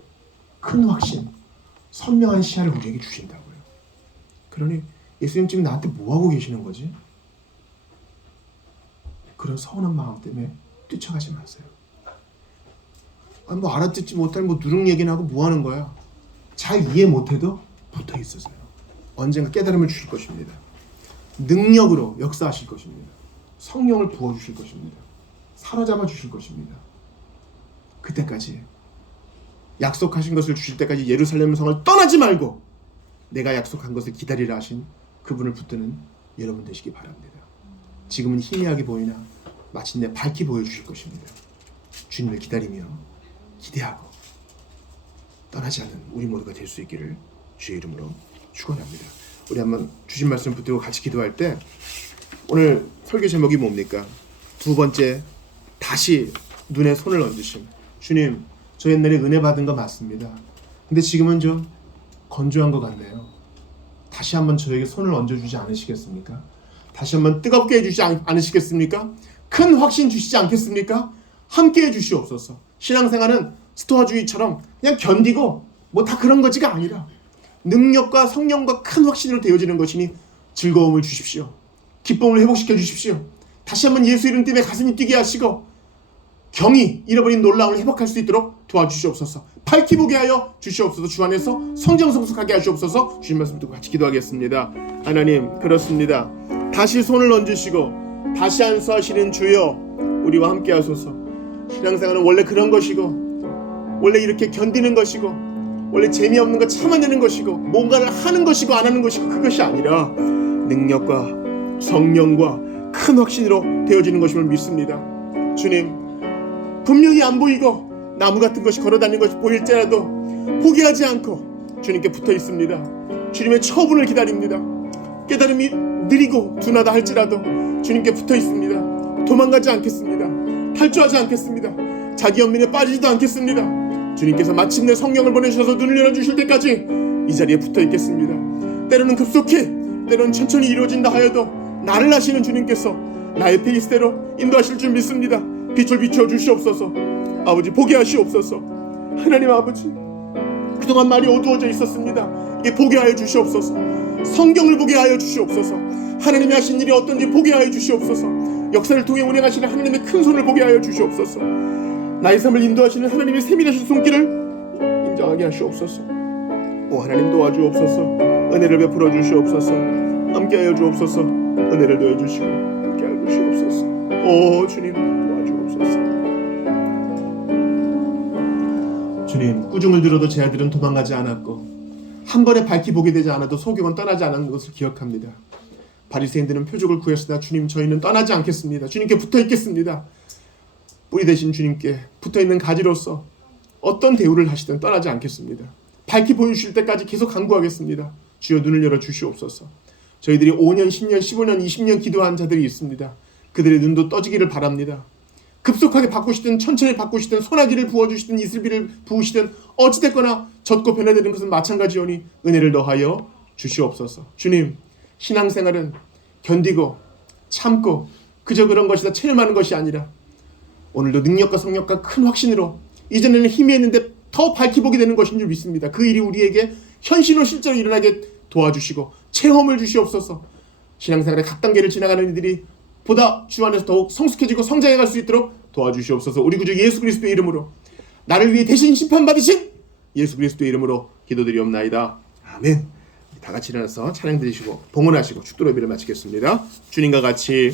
큰 확신, 선명한 시야를 우리에게 주신다고요. 그러니 예수님 지금 나한테 뭐 하고 계시는 거지? 그런 서운한 마음 때문에 뛰쳐가지 마세요. 아니 뭐 알아듣지 못할 뭐 누룽 얘기나 하고 뭐 하는 거야? 잘 이해 못해도 붙어 있으세요. 언젠가 깨달음을 주실 것입니다. 능력으로 역사하실 것입니다. 성령을 부어주실 것입니다. 사로잡아 주실 것입니다. 그때까지 약속하신 것을 주실 때까지 예루살렘 성을 떠나지 말고 내가 약속한 것을 기다리라 하신 그분을 붙드는 여러분 되시기 바랍니다. 지금은 희미하게 보이나 마침내 밝게 보여주실 것입니다. 주님을 기다리며 기대하고 떠나지 않는 우리 모두가 될 수 있기를 주의 이름으로 축원합니다. 우리 한번 주신 말씀 붙들고 같이 기도할 때 오늘 설교 제목이 뭡니까? 두 번째, 다시 눈에 손을 얹으심. 주님, 저 옛날에 은혜 받은 거 맞습니다. 근데 지금은 좀 건조한 것 같네요. 다시 한번 저에게 손을 얹어주지 않으시겠습니까? 다시 한번 뜨겁게 해주지 않으시겠습니까? 큰 확신 주시지 않겠습니까? 함께 해주시옵소서. 신앙생활은 스토아주의처럼 그냥 견디고 뭐 다 그런 거지가 아니라 능력과 성령과 큰 확신으로 되어지는 것이니 즐거움을 주십시오. 기쁨을 회복시켜 주십시오. 다시 한번 예수 이름 때문에 가슴이 뛰게 하시고 경이 잃어버린 놀라움을 회복할 수 있도록 도와주시옵소서. 밝히 보게 하여 주시옵소서. 주 안에서 성장성숙하게 하시옵소서. 주신 말씀 듣고 같이 기도하겠습니다. 하나님, 그렇습니다. 다시 손을 얹으시고 다시 안수하시는 주여, 우리와 함께 하소서. 신앙생활은 원래 그런 것이고 원래 이렇게 견디는 것이고 원래 재미없는 거 참아내는 것이고 뭔가를 하는 것이고 안 하는 것이고 그것이 아니라 능력과 성령과 큰 확신으로 되어지는 것임을 믿습니다. 주님, 분명히 안 보이고 나무 같은 것이 걸어다니는 것이 보일지라도 포기하지 않고 주님께 붙어 있습니다. 주님의 처분을 기다립니다. 깨달음이 느리고 둔하다 할지라도 주님께 붙어 있습니다. 도망가지 않겠습니다. 탈주하지 않겠습니다. 자기 연민에 빠지지도 않겠습니다. 주님께서 마침내 성령을 보내주셔서 눈을 열어주실 때까지 이 자리에 붙어 있겠습니다. 때로는 급속히, 때로는 천천히 이루어진다 하여도 나를 아시는 주님께서 나의 페이스대로 인도하실 줄 믿습니다. 빛을 비추어 주시옵소서. 아버지, 보게 하시옵소서. 하나님 아버지, 그동안 말이 어두워져 있었습니다. 이게 보게 하여 주시옵소서. 성경을 보게 하여 주시옵소서. 하나님이 하신 일이 어떤지 보게 하여 주시옵소서. 역사를 통해 운행하시는 하나님의 큰 손을 보게 하여 주시옵소서. 나의 삶을 인도하시는 하나님의 세밀하신 손길을 인정하게 하시옵소서. 오 하나님, 도와주옵소서. 은혜를 베풀어 주시옵소서. 함께하여 주옵소서. 은혜를 더해 주시고 함께하여 주시옵소서. 오 주님, 도와주옵소서. 주님, 꾸중을 들어도 제 아들은 도망가지 않았고 한 번에 밝히 보게 되지 않아도 소경은 떠나지 않은 것을 기억합니다. 바리새인들은 표적을 구했으나 주님, 저희는 떠나지 않겠습니다. 주님께 붙어 있겠습니다. 뿌리 대신 주님께 붙어 있는 가지로서 어떤 대우를 하시든 떠나지 않겠습니다. 밝히 보여주실 때까지 계속 간구하겠습니다. 주여, 눈을 열어 주시옵소서. 저희들이 5년, 10년, 15년, 20년 기도한 자들이 있습니다. 그들의 눈도 떠지기를 바랍니다. 급속하게 바꾸시든 천천히 바꾸시든 소나기를 부어주시든 이슬비를 부으시든 어찌됐거나 젖고 변화되는 것은 마찬가지오니 은혜를 더하여 주시옵소서. 주님, 신앙생활은 견디고 참고 그저 그런 것이다 체념하는 것이 아니라 오늘도 능력과 성령과 큰 확신으로 이전에는 희미했는데 더 밝히 보게 되는 것인 줄 믿습니다. 그 일이 우리에게 현실로 실제로 일어나게 도와주시고 체험을 주시옵소서. 신앙생활의 각 단계를 지나가는 이들이 보다 주 안에서 더욱 성숙해지고 성장해갈 수 있도록 도와주시옵소서. 우리 구주 예수 그리스도의 이름으로, 나를 위해 대신 심판받으신 예수 그리스도의 이름으로 기도드리옵나이다. 아멘. 다 같이 일어나서 찬양 드리시고 봉헌하시고 축도 예배를 마치겠습니다. 주님과 같이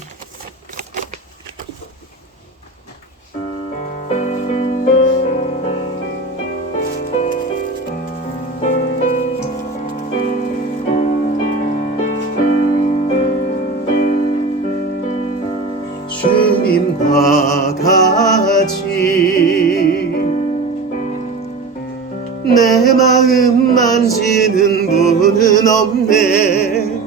주님과 같이 내 마음 만지는 분은 없네.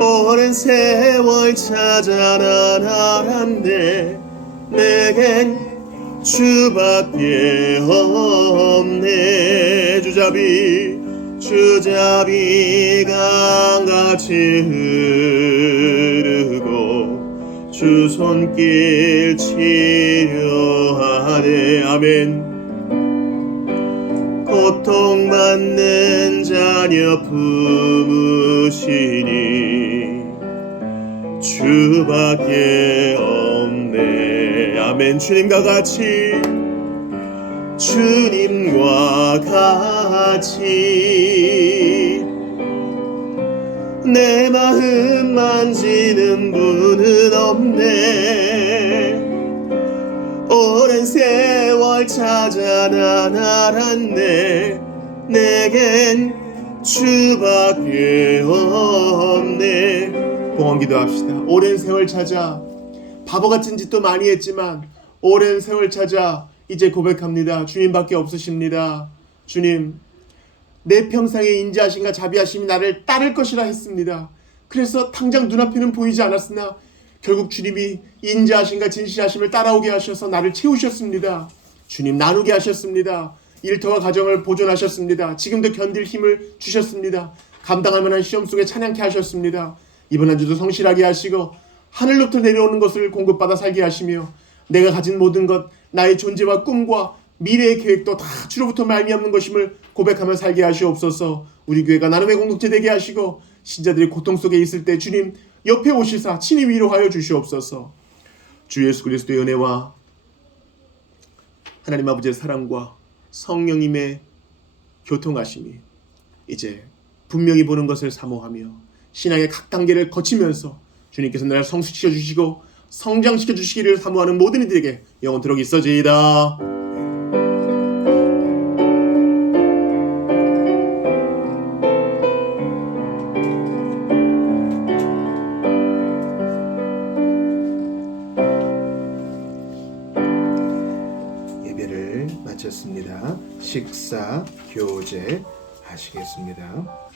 오랜 세월 찾아 난 알았네. 내겐 주밖에 없네. 주잡이 강같이 흐르고 주 손길 치료하네. 아멘. 고통받는 자녀 품으시니 주밖에 없네. 아멘. 주님과 같이 내 마음 만지는 분은 없네. 오랜 세월 찾아 난 알았네. 내겐 주밖에 없네. 봉헌 기도합시다. 오랜 세월 찾아 바보같은 짓도 많이 했지만 오랜 세월 찾아 이제 고백합니다. 주님밖에 없으십니다. 주님, 내 평생의 인자하심과 자비하심이 나를 따를 것이라 했습니다. 그래서 당장 눈앞에는 보이지 않았으나 결국 주님이 인자하심과 진실하심을 따라오게 하셔서 나를 채우셨습니다. 주님, 나누게 하셨습니다. 일터와 가정을 보존하셨습니다. 지금도 견딜 힘을 주셨습니다. 감당할 만한 시험 속에 찬양케 하셨습니다. 이번 한 주도 성실하게 하시고 하늘로부터 내려오는 것을 공급받아 살게 하시며 내가 가진 모든 것, 나의 존재와 꿈과 미래의 계획도 다 주로부터 말미암는 것임을 고백하며 살게 하시옵소서. 우리 교회가 나눔의 공동체 되게 하시고 신자들이 고통 속에 있을 때 주님 옆에 오시사 친히 위로하여 주시옵소서. 주 예수 그리스도의 은혜와 하나님 아버지의 사랑과 성령님의 교통하심이 이제 분명히 보는 것을 사모하며 신앙의 각 단계를 거치면서 주님께서 나를 성숙시켜 주시고 성장시켜 주시기를 사모하는 모든 이들에게 영원토록 있어지이다. 예배를 마쳤습니다. 식사 교제 하시겠습니다.